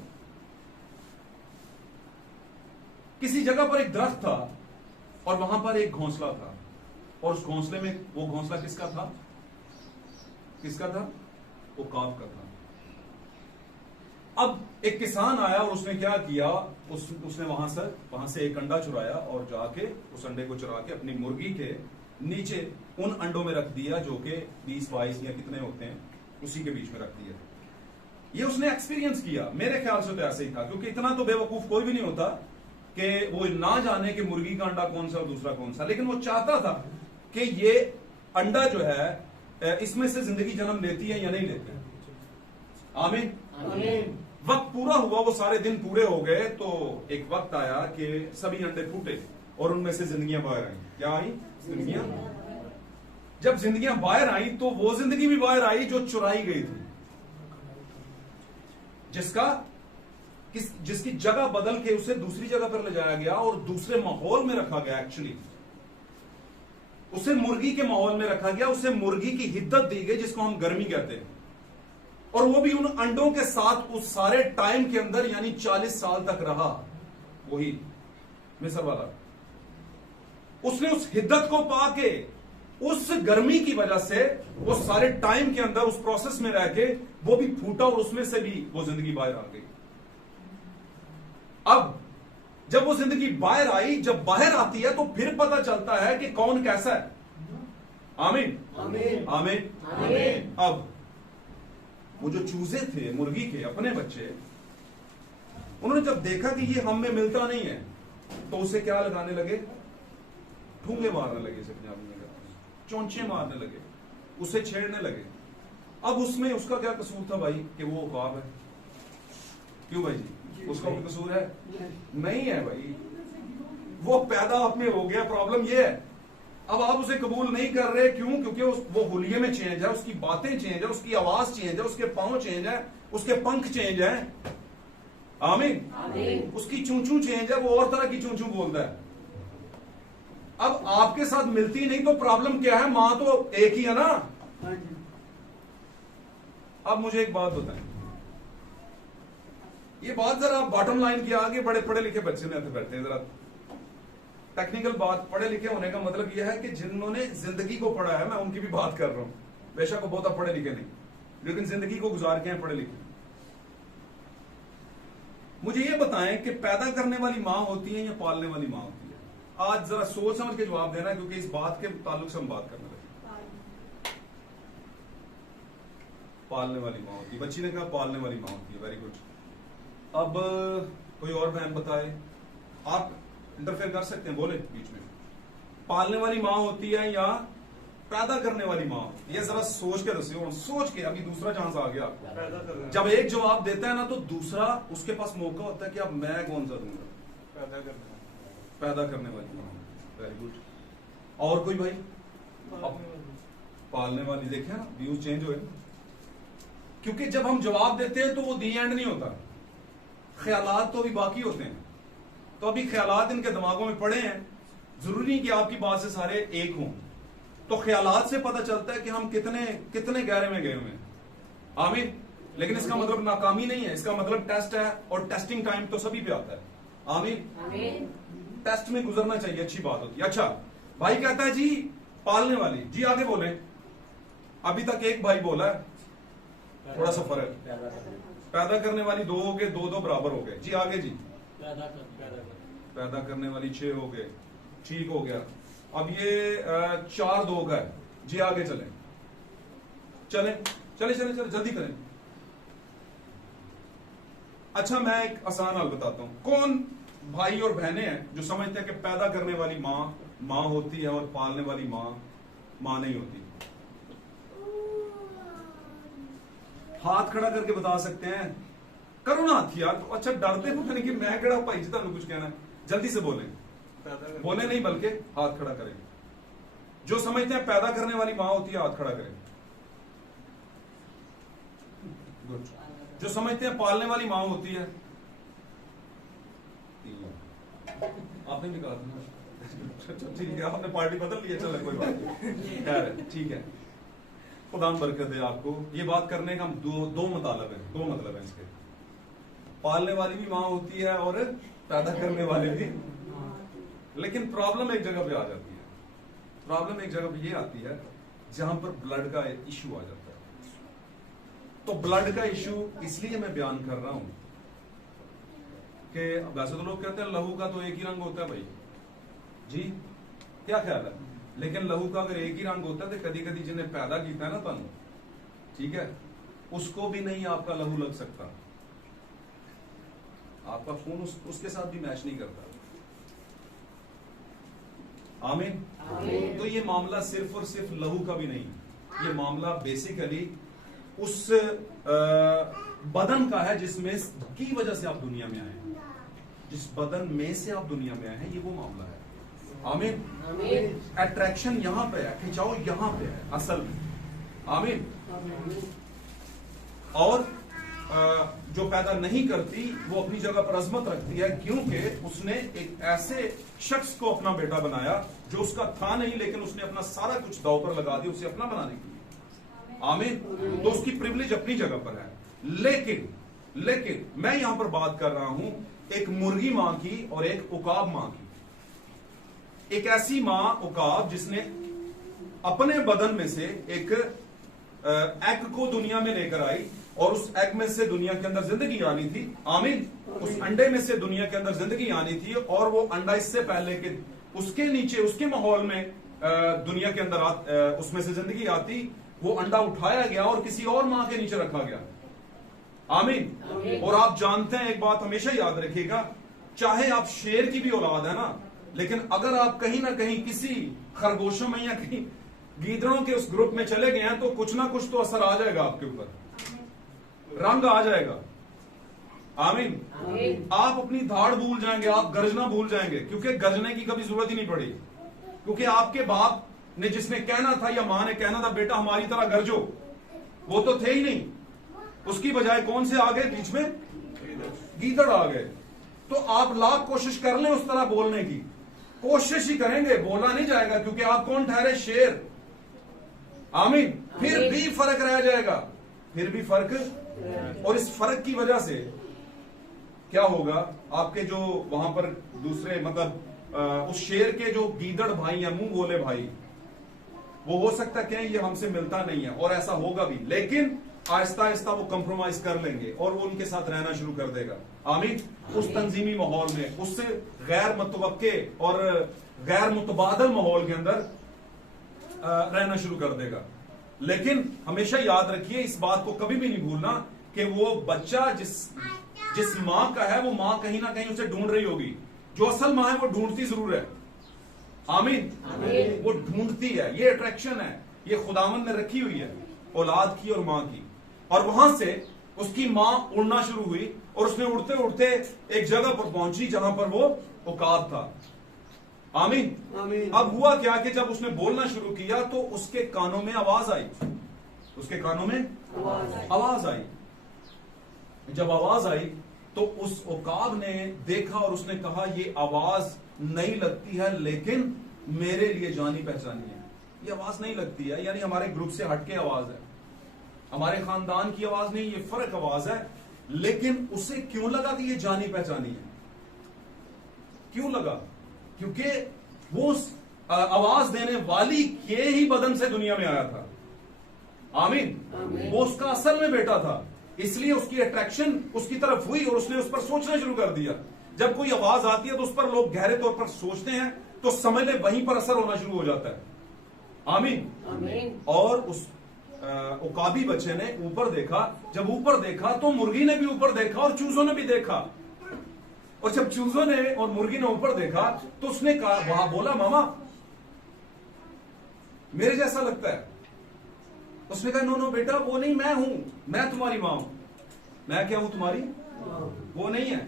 किसी जगह पर एक दरख्त था, और वहां पर एक घोंसला था, और उस घोंसले में, वो घोंसला किसका था? वो काफ का था। अब एक किसान आया, और उसने क्या किया, उसने वहां से एक अंडा चुराया, और जाके उस अंडे को चुरा के अपनी मुर्गी के नीचे उन अंडों में रख दिया, जो कि 20-22 या कितने होते हैं, उसी के बीच में रख दिया। ये उसने एक्सपीरियंस किया, मेरे ख्याल से तो ऐसे ही था, क्योंकि इतना तो बेवकूफ कोई भी नहीं होता कि वो ना जाने कि मुर्गी का अंडा कौन सा और दूसरा कौन सा, लेकिन वो चाहता था कि ये अंडा जो है इसमें से जिंदगी जन्म लेती है या नहीं लेती है। आमीन आमीन। वक्त पूरा हुआ, वो सारे दिन पूरे हो गए, तो एक वक्त आया कि सभी अंडे फूटे और उनमें से जिंदगियां बाहर आई। क्या आई? जिंदगियां। जब जिंदगियां बाहर आई तो वो जिंदगी भी बाहर आई जो चुराई गई थी, जिसकी जगह बदल के उसे दूसरी जगह पर ले जाया गया और दूसरे माहौल में रखा गया। एक्चुअली उसे मुर्गी के माहौल में रखा गया, उसे मुर्गी की हिद्दत दी गई जिसको हम गर्मी कहते हैं, और वो भी उन अंडों के साथ उस सारे टाइम के अंदर, यानी 40 साल तक रहा। वही मिस्र वाला, उसने उस हिद्दत को पाके, उस गर्मी की वजह से वो सारे टाइम के अंदर उस प्रोसेस में रह के वो भी फूटा और उसमें से भी वो जिंदगी बाहर आ गई। अब जब वो जिंदगी बाहर आई, जब बाहर आती है तो फिर पता चलता है कि कौन कैसा है। आमीन आमीन आमीन आमीन। अब वो जो चूजे थे मुर्गी के अपने बच्चे, उन्होंने जब देखा कि ये हम में मिलता नहीं है तो उसे क्या लगाने लगे? ठूंगे मारने लगे, इसे पंजाबी में कहते हैं, चौंचे मारने लगे, उसे छेड़ने लगे। अब उसमें उसका क्या कसूर था भाई कि वो उकाब है? क्यों भाई जी, उसका कोई कसूर है? नहीं है भाई, वो पैदा आप में हो गया। प्रॉब्लम ये है, अब आप उसे कबूल नहीं कर रहे। क्यों? क्योंकि वो हुलिये में चेंज है, उसकी बातें चेंज है, उसकी आवाज चेंज है, उसके पांव चेंज है, उसके पंख चेंज है। आमीन। उसकी चूंचू चेंज है, वो और तरह की चूंचू बोलता है। अब आपके साथ मिलती नहीं तो प्रॉब्लम क्या है? मां तो एक ही है ना। अब मुझे एक बात बताएं, ये बात जरा बॉटम लाइन के आगे बड़े पढ़े लिखे बच्चे में बैठते हैं, जरा टेक्निकल बात। पढ़े लिखे होने का मतलब यह है कि जिन्होंने जिंदगी को पढ़ा है, मैं उनकी भी बात कर रहा हूं। बेशक वो बहुत पढ़े लिखे नहीं, लेकिन जिंदगी को गुजार के हैं पढ़े लिखे। मुझे ये बताएं कि पैदा करने वाली मां होती है या पालने वाली मां होती है? आज जरा सोच समझ के जवाब देना, क्योंकि इस बात के ताल्लुक से हम बात करने लगे। पालने वाली मां होती है। बच्ची ने कहा पालने वाली मां होती है, वेरी गुड। अब कोई और बहन बताए, आप इंटरफेयर कर सकते हैं, बोले बीच में। पालने वाली मां होती है या पैदा करने वाली मां होती है? जरा सोच के दसियो, सोच के। अभी दूसरा चांस आ गया आपको। जब एक जवाब देता है ना तो दूसरा उसके पास मौका होता है कि अब मैं कौन सा दूंगा? पैदा करने वाली मां। Very good. और कोई भाई? पालने वाली। देखे ना, व्यूज चेंज हुए। क्योंकि जब हम जवाब देते हैं तो वो दी एंड नहीं होता, ख्यालात तो भी बाकी होते हैं। तो अभी ख्यालात इनके दिमागों में पड़े हैं, जरूरी नहीं कि आपकी बात से सारे एक हों। तो ख्यालात से पता चलता है कि हम कितने कितने गहरे में गए हुए हैं। आमीन। लेकिन इसका मतलब नाकामी नहीं है, इसका मतलब टेस्ट है, और टेस्टिंग टाइम तो सभी पे आता है। आमीन। टेस्ट में गुजरना चाहिए, अच्छी बात होती है। अच्छा, भाई कहता है जी पालने वाली। जी आगे बोले। अभी तक एक भाई बोला है, थोड़ा सा फर्क। पैदा करने वाली 2 हो गए, 2 बराबर हो गए। जी आगे जी। पैदा करने वाली 6 हो गए, ठीक हो गया। अब ये 4 2 का है। जी आगे चले चले चले चले चले, जल्दी करें। अच्छा, मैं एक आसान हाल बताता हूं। कौन भाई और बहनें हैं जो समझते हैं कि पैदा करने वाली मां होती है और पालने वाली मां नहीं होती? हाथ खड़ा करके बता सकते हैं? करो ना हाथ यार। अच्छा, डरते हो नहीं कि मैं केड़ा भाई जी तुहानू कुछ कहना है? जल्दी से बोले, बोले नहीं बल्कि हाथ खड़ा करें। जो समझते हैं पैदा करने वाली मां होती है, हाथ खड़ा करें। गुड। जो समझते हैं पालने वाली मां होती है, आपने भी कहा था। ठीक है, आपने पार्टी बदल ली है, चलो कोई बात नहीं, ठीक है। खुदा बरकत दे आपको। ये बात करने का दो मतलब है इसके। पालने वाली भी मां होती है और पैदा करने वाले भी। लेकिन प्रॉब्लम एक जगह पे आ जाती है। प्रॉब्लम एक जगह पे ये आती है जहां पर ब्लड का इश्यू आ जाता है। तो ब्लड का इश्यू इसलिए मैं बयान कर रहा हूं कि वैसे तो लोग कहते हैं लहू का तो एक ही रंग होता है भाई जी, क्या ख्याल है? लेकिन लहू का अगर एक ही रंग होता है तो कदी कदी जिन्हें पैदा किया है ना तुम, ठीक है, उसको भी नहीं आपका लहू लग सकता। आपका खून उसके साथ भी मैच नहीं करता। आमीन। तो ये मामला सिर्फ और सिर्फ लहू का भी नहीं, ये मामला बेसिकली उस बदन का है जिसमें की वजह से आप दुनिया में आए हैं। जिस बदन में से आप दुनिया में आए हैं, ये वो मामला है। आमीन। अट्रैक्शन यहां पे है, खिंचाव यहां पे है असल में। आमीन। और जो पैदा नहीं करती वो अपनी जगह पर अजमत रखती है, क्योंकि उसने एक ऐसे शख्स को अपना बेटा बनाया जो उसका था नहीं, लेकिन उसने अपना सारा कुछ दांव पर लगा दिया उसे अपना बनाने के लिए। आमीन। तो उसकी प्रिविलेज अपनी जगह पर है। लेकिन मैं यहां पर बात कर रहा हूं एक मुर्गी मां की और एक उकाब मां की। एक ऐसी मां उकाब जिसने अपने बदन में से एक एग को दुनिया में लेकर आई और उस एग में से दुनिया के अंदर जिंदगी आनी थी। आमीन। उस अंडे में से दुनिया के अंदर जिंदगी आनी थी और वो अंडा इससे पहले कि उसके नीचे उसके माहौल में दुनिया के अंदर उसमें से जिंदगी आती, वो अंडा उठाया गया और किसी और मां के नीचे रखा गया। आमीन। और आप जानते हैं, एक बात हमेशा याद रखिएगा, चाहे आप शेर की भी औलाद है ना, लेकिन अगर आप कहीं ना कहीं किसी खरगोशों में या कहीं गीदड़ों के उस ग्रुप में चले गए हैं तो कुछ ना कुछ तो असर आ जाएगा आपके ऊपर, रंग आ जाएगा। आमीन। आप अपनी धाड़ भूल जाएंगे, आप गर्जना भूल जाएंगे, क्योंकि गर्जने की कभी जरूरत ही नहीं पड़ी, क्योंकि आपके बाप ने जिसने कहना था या मां ने कहना था बेटा हमारी तरह गर्जो, वो तो थे ही नहीं। उसकी बजाय कौन से आ गए बीच में? गीदड़ आ गए। तो आप लाख कोशिश कर लें उस तरह बोलने की, कोशिश ही करेंगे, बोला नहीं जाएगा, क्योंकि आप कौन ठहरे? शेर। आमीन। फिर भी फर्क रह जाएगा, फिर भी फर्क। और इस फर्क की वजह से क्या होगा, आपके जो वहां पर दूसरे मतलब उस शेर के जो गीदड़ भाई या मुंह बोले भाई, वो हो सकता कहें ये हमसे मिलता नहीं है, और ऐसा होगा भी, लेकिन आहिस्ता आहिस्ता वो कंप्रोमाइज कर लेंगे और वो उनके साथ रहना शुरू कर देगा। आमीन। उस तंजीमी माहौल में, उस गैर मुतवक्के और गैर मुतबादल माहौल के अंदर रहना शुरू कर देगा। लेकिन हमेशा याद रखिए, इस बात को कभी भी नहीं भूलना कि वो बच्चा जिस मां का है, वो मां कहीं ना कहीं उसे ढूंढ रही होगी। जो असल मां है वो ढूंढती जरूर है। आमीन। वो ढूंढती है, ये अट्रैक्शन है, ये खुदावन ने रखी हुई है औलाद की और मां की। और वहां से उसकी मां उड़ना शुरू हुई और उसने उड़ते उड़ते एक जगह पर पहुंची जहां पर वो उकाब था। आमीन। अब हुआ क्या कि जब उसने बोलना शुरू किया तो उसके कानों में आवाज आई, उसके कानों में आवाज आई। जब आवाज आई तो उस उकाब ने देखा और उसने कहा ये आवाज नहीं लगती है, लेकिन मेरे लिए जानी पहचानी है। ये आवाज नहीं लगती है, यानी हमारे ग्रुप से हटके आवाज है, हमारे खानदान की आवाज नहीं, ये फर्क आवाज है। लेकिन उसे क्यों लगा कि ये जानी पहचानी है? क्यों लगा? क्योंकि वो आवाज देने वाली के ही बदन से दुनिया में आया था। आमीन। वो उसका असल में बेटा था, इसलिए उसकी अट्रैक्शन उसकी तरफ हुई और उसने उस पर सोचना शुरू कर दिया। जब कोई आवाज आती है तो उस पर लोग गहरे तौर पर सोचते हैं, तो समझ ले वहीं पर असर होना शुरू हो जाता है। आमीन। और उस उकाबी बच्चे ने ऊपर देखा। जब ऊपर देखा तो मुर्गी ने भी ऊपर देखा और चूजों ने भी देखा। और जब चूजों ने और मुर्गी ने ऊपर देखा तो उसने कहा, वहां बोला मामा मेरे जैसा लगता है। उसने कहा नो नो बेटा वो नहीं, मैं हूं, मैं तुम्हारी मां हूं। मैं क्या हूं? तुम्हारी वो नहीं है।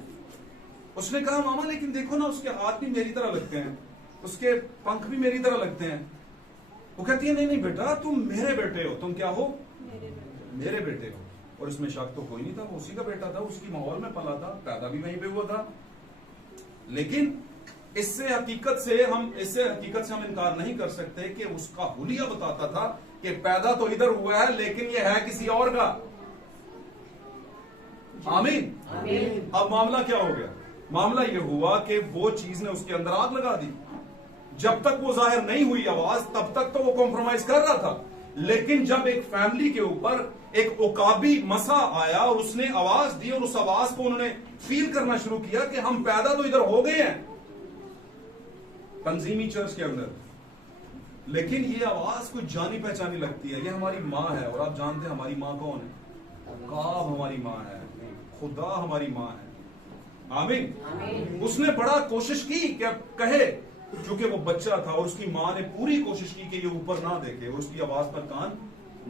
उसने कहा मामा लेकिन देखो ना, उसके हाथ भी मेरी तरह लगते हैं, उसके पंख भी मेरी तरह लगते हैं। वो कहती है नहीं नहीं बेटा तुम मेरे बेटे हो। तुम क्या हो? मेरे बेटे हो। और इसमें शक तो कोई नहीं था, वो उसी का बेटा था, उसकी माहौल में पला था, पैदा भी वहीं पे हुआ था। लेकिन इससे हकीकत से हम इनकार नहीं कर सकते कि उसका हुलिया बताता था कि पैदा तो इधर हुआ है लेकिन ये है किसी और का। आमीन। अब मामला क्या हो गया? मामला ये हुआ कि वो चीज ने उसके अंदर आग लगा दी। जब तक वो जाहिर नहीं हुई आवाज, तब तक तो वो कॉम्प्रोमाइज कर रहा था। लेकिन जब एक फैमिली के ऊपर एक उकाबी मसा आया और उसने आवाज दी और उस आवाज को उन्होंने फील करना शुरू किया कि हम पैदा तो इधर हो गए हैं तंजीमी चर्च के अंदर, लेकिन ये आवाज कुछ जानी पहचानी लगती है, ये हमारी मां है। और आप जानते हैं हमारी मां कौन है? औकाब हमारी माँ है, खुदा हमारी माँ है। आमीन। उसने बड़ा कोशिश की कि अब कहे, क्योंकि वो बच्चा था और उसकी माँ ने पूरी कोशिश की कि ये ऊपर ना देखे और उसकी आवाज पर कान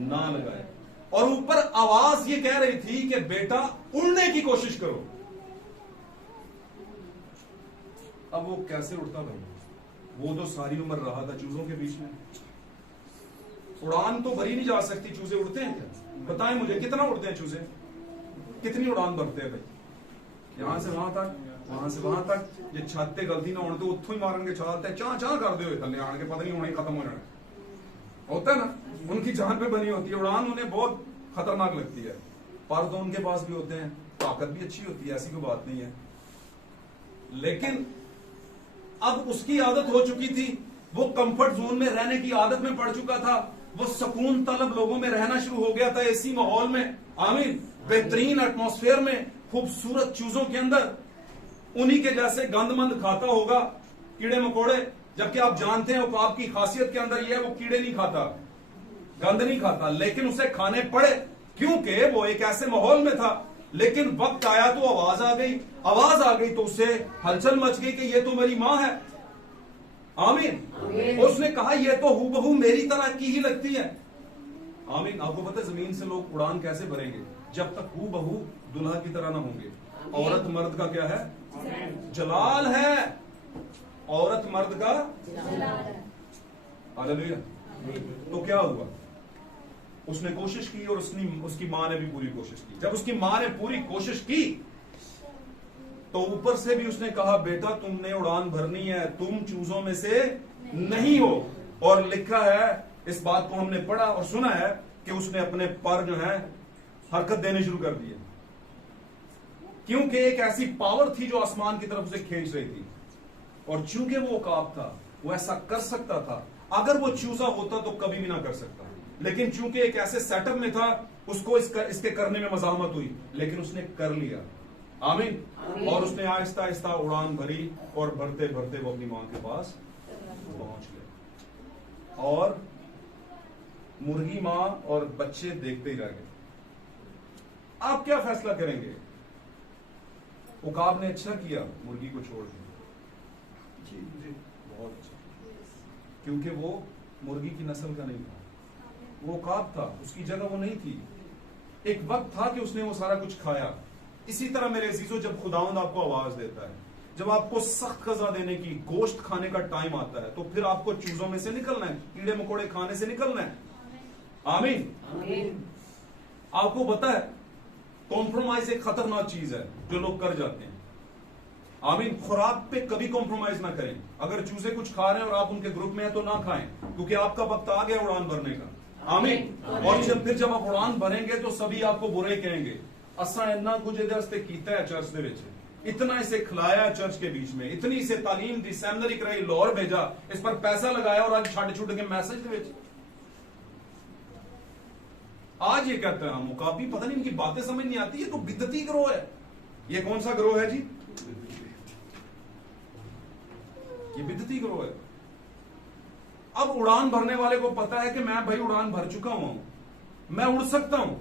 ना लगाए। और ऊपर आवाज ये कह रही थी कि बेटा उड़ने की कोशिश करो। अब वो कैसे उड़ता भाई? वो तो सारी उम्र रहा था चूजों के बीच में। उड़ान तो भरी नहीं जा सकती। चूजे उड़ते हैं क्या? बताएं मुझे, कितना उड़ते हैं चूजे? कितनी उड़ान भरते हैं भाई? यहां से वहां तक, वहां से वहां तक। जे छाते गलती ना होने तो उत्थों ही मारेंगे, छालते चाह चाह कर दे थले आने के, पता नहीं होने खत्म हो जाना होता है ना। उनकी जान पे बनी होती है उड़ान, उन्हें बहुत खतरनाक लगती है। पर तो उनके पास भी होते हैं, ताकत भी अच्छी होती है, ऐसी कोई बात नहीं है। लेकिन अब उसकी आदत हो चुकी थी, वो कंफर्ट जोन में रहने की आदत में पड़ चुका था। वो सुकून तलब लोगों में रहना शुरू हो गया था, ऐसी माहौल में। आमीन। बेहतरीन एटमॉस्फेयर में, खूबसूरत चीजों के अंदर। उन्हीं के जैसे गंदमंद खाता होगा, कीड़े मकोड़े। जबकि आप जानते हैं औकाब की खासियत के अंदर यह है, वो कीड़े नहीं खाता, गंद नहीं खाता, लेकिन उसे खाने पड़े क्योंकि वो एक ऐसे माहौल में था। लेकिन वक्त आया तो आवाज आ गई, आवाज आ गई तो उसे हलचल मच गई कि ये तो मेरी मां है। आमीन। उसने कहा ये तो हूबहू मेरी तरह की ही लगती है। आमीन। आपको पता है जमीन से लोग उड़ान कैसे भरेंगे? जब तक हूबहू दुल्हा की तरह ना होंगे। औरत मर्द का क्या है? जलाल है। औरत मर्द का हालेलुया। तो क्या हुआ? उसने कोशिश की और उसकी मां ने भी पूरी कोशिश की। जब उसकी मां ने पूरी कोशिश की तो ऊपर से भी उसने कहा बेटा तुमने उड़ान भरनी है, तुम चूजों में से नहीं हो। और लिखा है, इस बात को हमने पढ़ा और सुना है कि उसने अपने पर जो है हरकत देने शुरू कर दिए, क्योंकि एक ऐसी पावर थी जो आसमान की तरफ उसे खींच रही थी। और चूंकि वो औकाब था, वो ऐसा कर सकता था। अगर वो चूजा होता तो कभी भी ना कर सकता, लेकिन चूंकि एक ऐसे सेटअप में था, उसको इसके करने में मजामत हुई, लेकिन उसने कर लिया। आमीन। और उसने आहिस्ता आहिस्ता उड़ान भरी और भरते भरते वो अपनी मां के पास पहुंच गए। और मुर्गी मां और बच्चे देखते ही रह गए। आप क्या फैसला करेंगे? उकाब ने अच्छा किया मुर्गी को छोड़ दिया। जी बहुत अच्छा, क्योंकि वो मुर्गी की नस्ल का नहीं था, वो उकाब था, उसकी जगह वो नहीं थी। एक वक्त था कि उसने वो सारा कुछ खाया। इसी तरह मेरे अजीजों, जब खुदावंद आपको आवाज देता है, जब आपको सख्त सजा देने की, गोश्त खाने का टाइम आता है, तो फिर आपको चूजों में से निकलना है, कीड़े मकोड़े खाने से निकलना है। आमीन। आपको पता है कॉम्प्रोमाइज एक खतरनाक चीज है जो लोग कर जाते हैं। आमीन। खुराक पे कभी कॉम्प्रोमाइज ना करें। अगर चूजे कुछ खा रहे हैं और आप उनके ग्रुप में हैं तो ना खाएं, क्योंकि आपका वक्त आ गया उड़ान भरने का। आमीन। और जब आप उड़ान भरेंगे तो सभी आपको बुरे कहेंगे, असा इन्ना कुछ इधर कीता है चर्च दे विच, इतना इसे खिलाया चर्च के बीच में, इतनी इसे तालीम दी, सेमिनरी कराई, लाहौर भेजा, इस पर पैसा लगाया और आज छड़ छुड़ के मैसेज दे विच। आज ये कहते हैं हम मुकाबी, पता नहीं इनकी बातें समझ नहीं आती। ये तो बिदती ग्रोह है। ये कौन सा ग्रोह है जी? ये बिदती ग्रोह है। अब उड़ान भरने वाले को पता है कि मैं भाई उड़ान भर चुका हूं, मैं उड़ सकता हूं।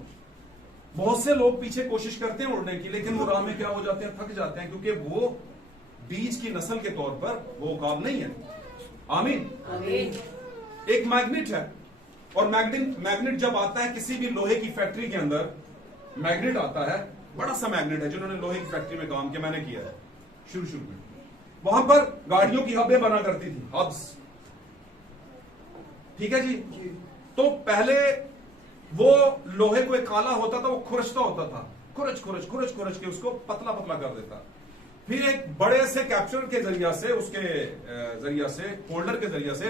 बहुत से लोग पीछे कोशिश करते हैं उड़ने की, लेकिन वो राह में क्या हो जाते हैं? थक जाते हैं, क्योंकि वो बीज की नस्ल के तौर पर वो औकाब नहीं है। आमीन। एक मैग्नेट है, और मैग्नेट जब आता है किसी भी लोहे की फैक्ट्री के अंदर, मैग्नेट आता है, बड़ा सा मैग्नेट है। जिन्होंने लोहे की फैक्ट्री में काम किया, मैंने किया है शुरू में, वहां पर गाड़ियों की हबें बना करती थी, हब्स। ठीक है जी। तो पहले वो लोहे को एक काला होता था, वो खुरचता होता था, खुरच के उसको पतला पतला कर देता। फिर एक बड़े से कैप्चर के जरिया से, उसके जरिया से, होल्डर के जरिया से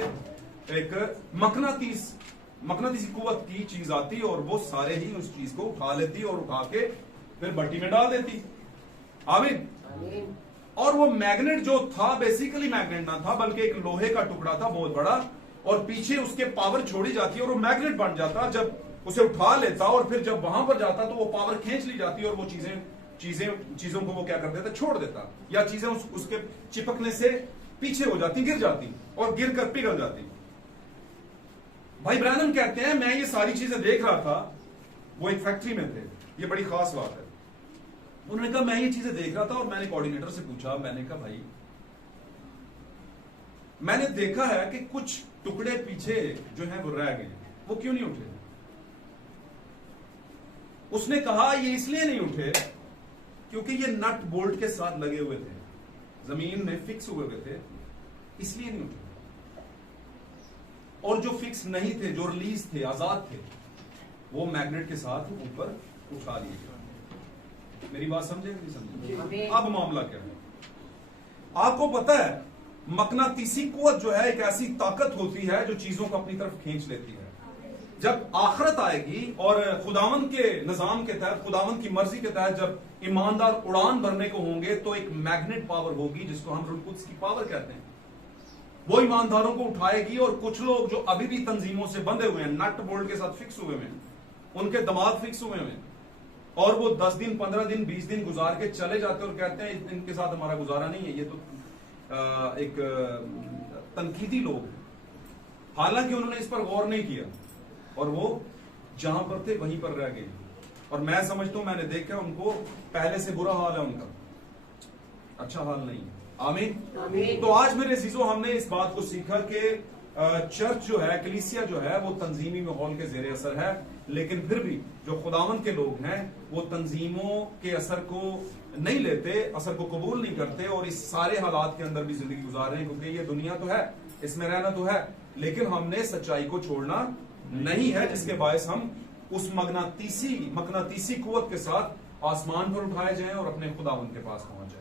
एक मकनातीसी कुव्वत की चीज आती और वो सारे ही उस चीज को उठा लेती और उठा के फिर भट्टी में डाल देती। आमीन। और वो मैग्नेट जो था, बेसिकली मैग्नेट ना था, बल्कि एक लोहे का टुकड़ा था बहुत बड़ा, और पीछे उसके पावर छोड़ी जाती और वो मैग्नेट बन जाता। जब उसे उठा लेता और फिर जब वहां पर जाता तो वो पावर खींच ली जाती और वो चीजों को वो क्या कर देता? छोड़ देता, या चीजें उसके चिपकने से पीछे हो जाती, गिर जाती और गिर कर पिघल जाती। भाई ब्रैनम कहते हैं, मैं ये सारी चीजें देख रहा था, वो एक फैक्ट्री में थे, ये बड़ी खास बात है। उन्होंने कहा मैं ये चीजें देख रहा था और मैंने कोऑर्डिनेटर से पूछा, मैंने कहा भाई मैंने देखा है कि कुछ टुकड़े पीछे जो हैं वो रह गए, वो क्यों नहीं उठे? उसने कहा ये इसलिए नहीं उठे क्योंकि ये नट बोल्ट के साथ लगे हुए थे, जमीन में फिक्स हुए थे, इसलिए नहीं उठे। और जो फिक्स नहीं थे, जो रिलीज थे, आजाद थे, वो मैग्नेट के साथ ऊपर उठा लिए गए। मेरी बात समझे नहीं समझे? अब मामला क्या है? आपको पता है मकनातीसी कुव्वत जो है एक ऐसी ताकत होती है जो चीजों को अपनी तरफ खींच लेती है। जब आखिरत आएगी और खुदावन के निजाम के तहत, खुदावन की मर्जी के तहत जब ईमानदार उड़ान भरने को होंगे तो एक मैग्नेट पावर होगी जिसको हम रूह कुद्स की पावर कहते हैं। वो ईमानदारों को उठाएगी और कुछ लोग जो अभी भी तंजीमों से बंधे हुए हैं, नट बोल्ट के साथ फिक्स हुए हैं, उनके दिमाग फिक्स हुए हैं और वो 10 दिन 15 दिन 20 दिन गुजार के चले जाते और कहते हैं इनके साथ हमारा गुजारा नहीं है, ये तो एक तनकीदी लोग हैं। हालांकि उन्होंने इस पर गौर नहीं किया और वो जहां पर थे वहीं पर रह गए। और मैं समझता हूं, मैंने देखा उनको पहले से बुरा हाल है, उनका अच्छा हाल नहीं है। आमीन। तो आज मेरे अजीजों हमने इस बात को सीखा कि चर्च जो है, कलीसिया जो है, वो तंजीमी माहौल के जेर असर है, लेकिन फिर भी जो खुदावंद के लोग हैं वो तंजीमों के असर को नहीं लेते, असर को कबूल नहीं करते और इस सारे हालात के अंदर भी जिंदगी गुजार रहे हैं। क्योंकि ये दुनिया तो है, इसमें रहना तो है, लेकिन हमने सच्चाई को छोड़ना नहीं है, जिसके बायस हम उस मकनातीसी कुव्वत के साथ आसमान पर उठाए जाएं और अपने खुदावंद के पास पहुंच जाएं।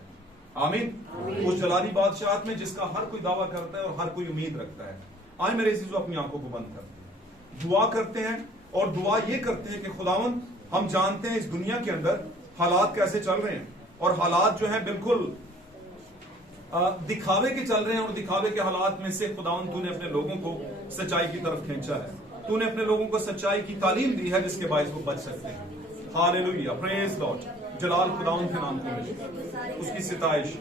आमीन। उस जलाली बादशाहत में जिसका हर कोई दावा करता है और हर कोई उम्मीद रखता है। आए मेरे अजीजों अपनी आंखों को बंद करते हैं, दुआ करते हैं और दुआ ये करते हैं कि खुदावंद हम जानते हैं इस दुनिया के अंदर हालात कैसे चल रहे हैं और हालात जो हैं बिल्कुल दिखावे के चल रहे हैं और दिखावे के हालात में से खुदावंद तूने अपने लोगों को सच्चाई की तरफ खींचा है, तूने अपने लोगों को सच्चाई की तालीम दी है जिसके बायस वो बच सकते हैं। Hallelujah, praise Lord. जलाल खुदावंद के नाम को, उसकी सिताइश।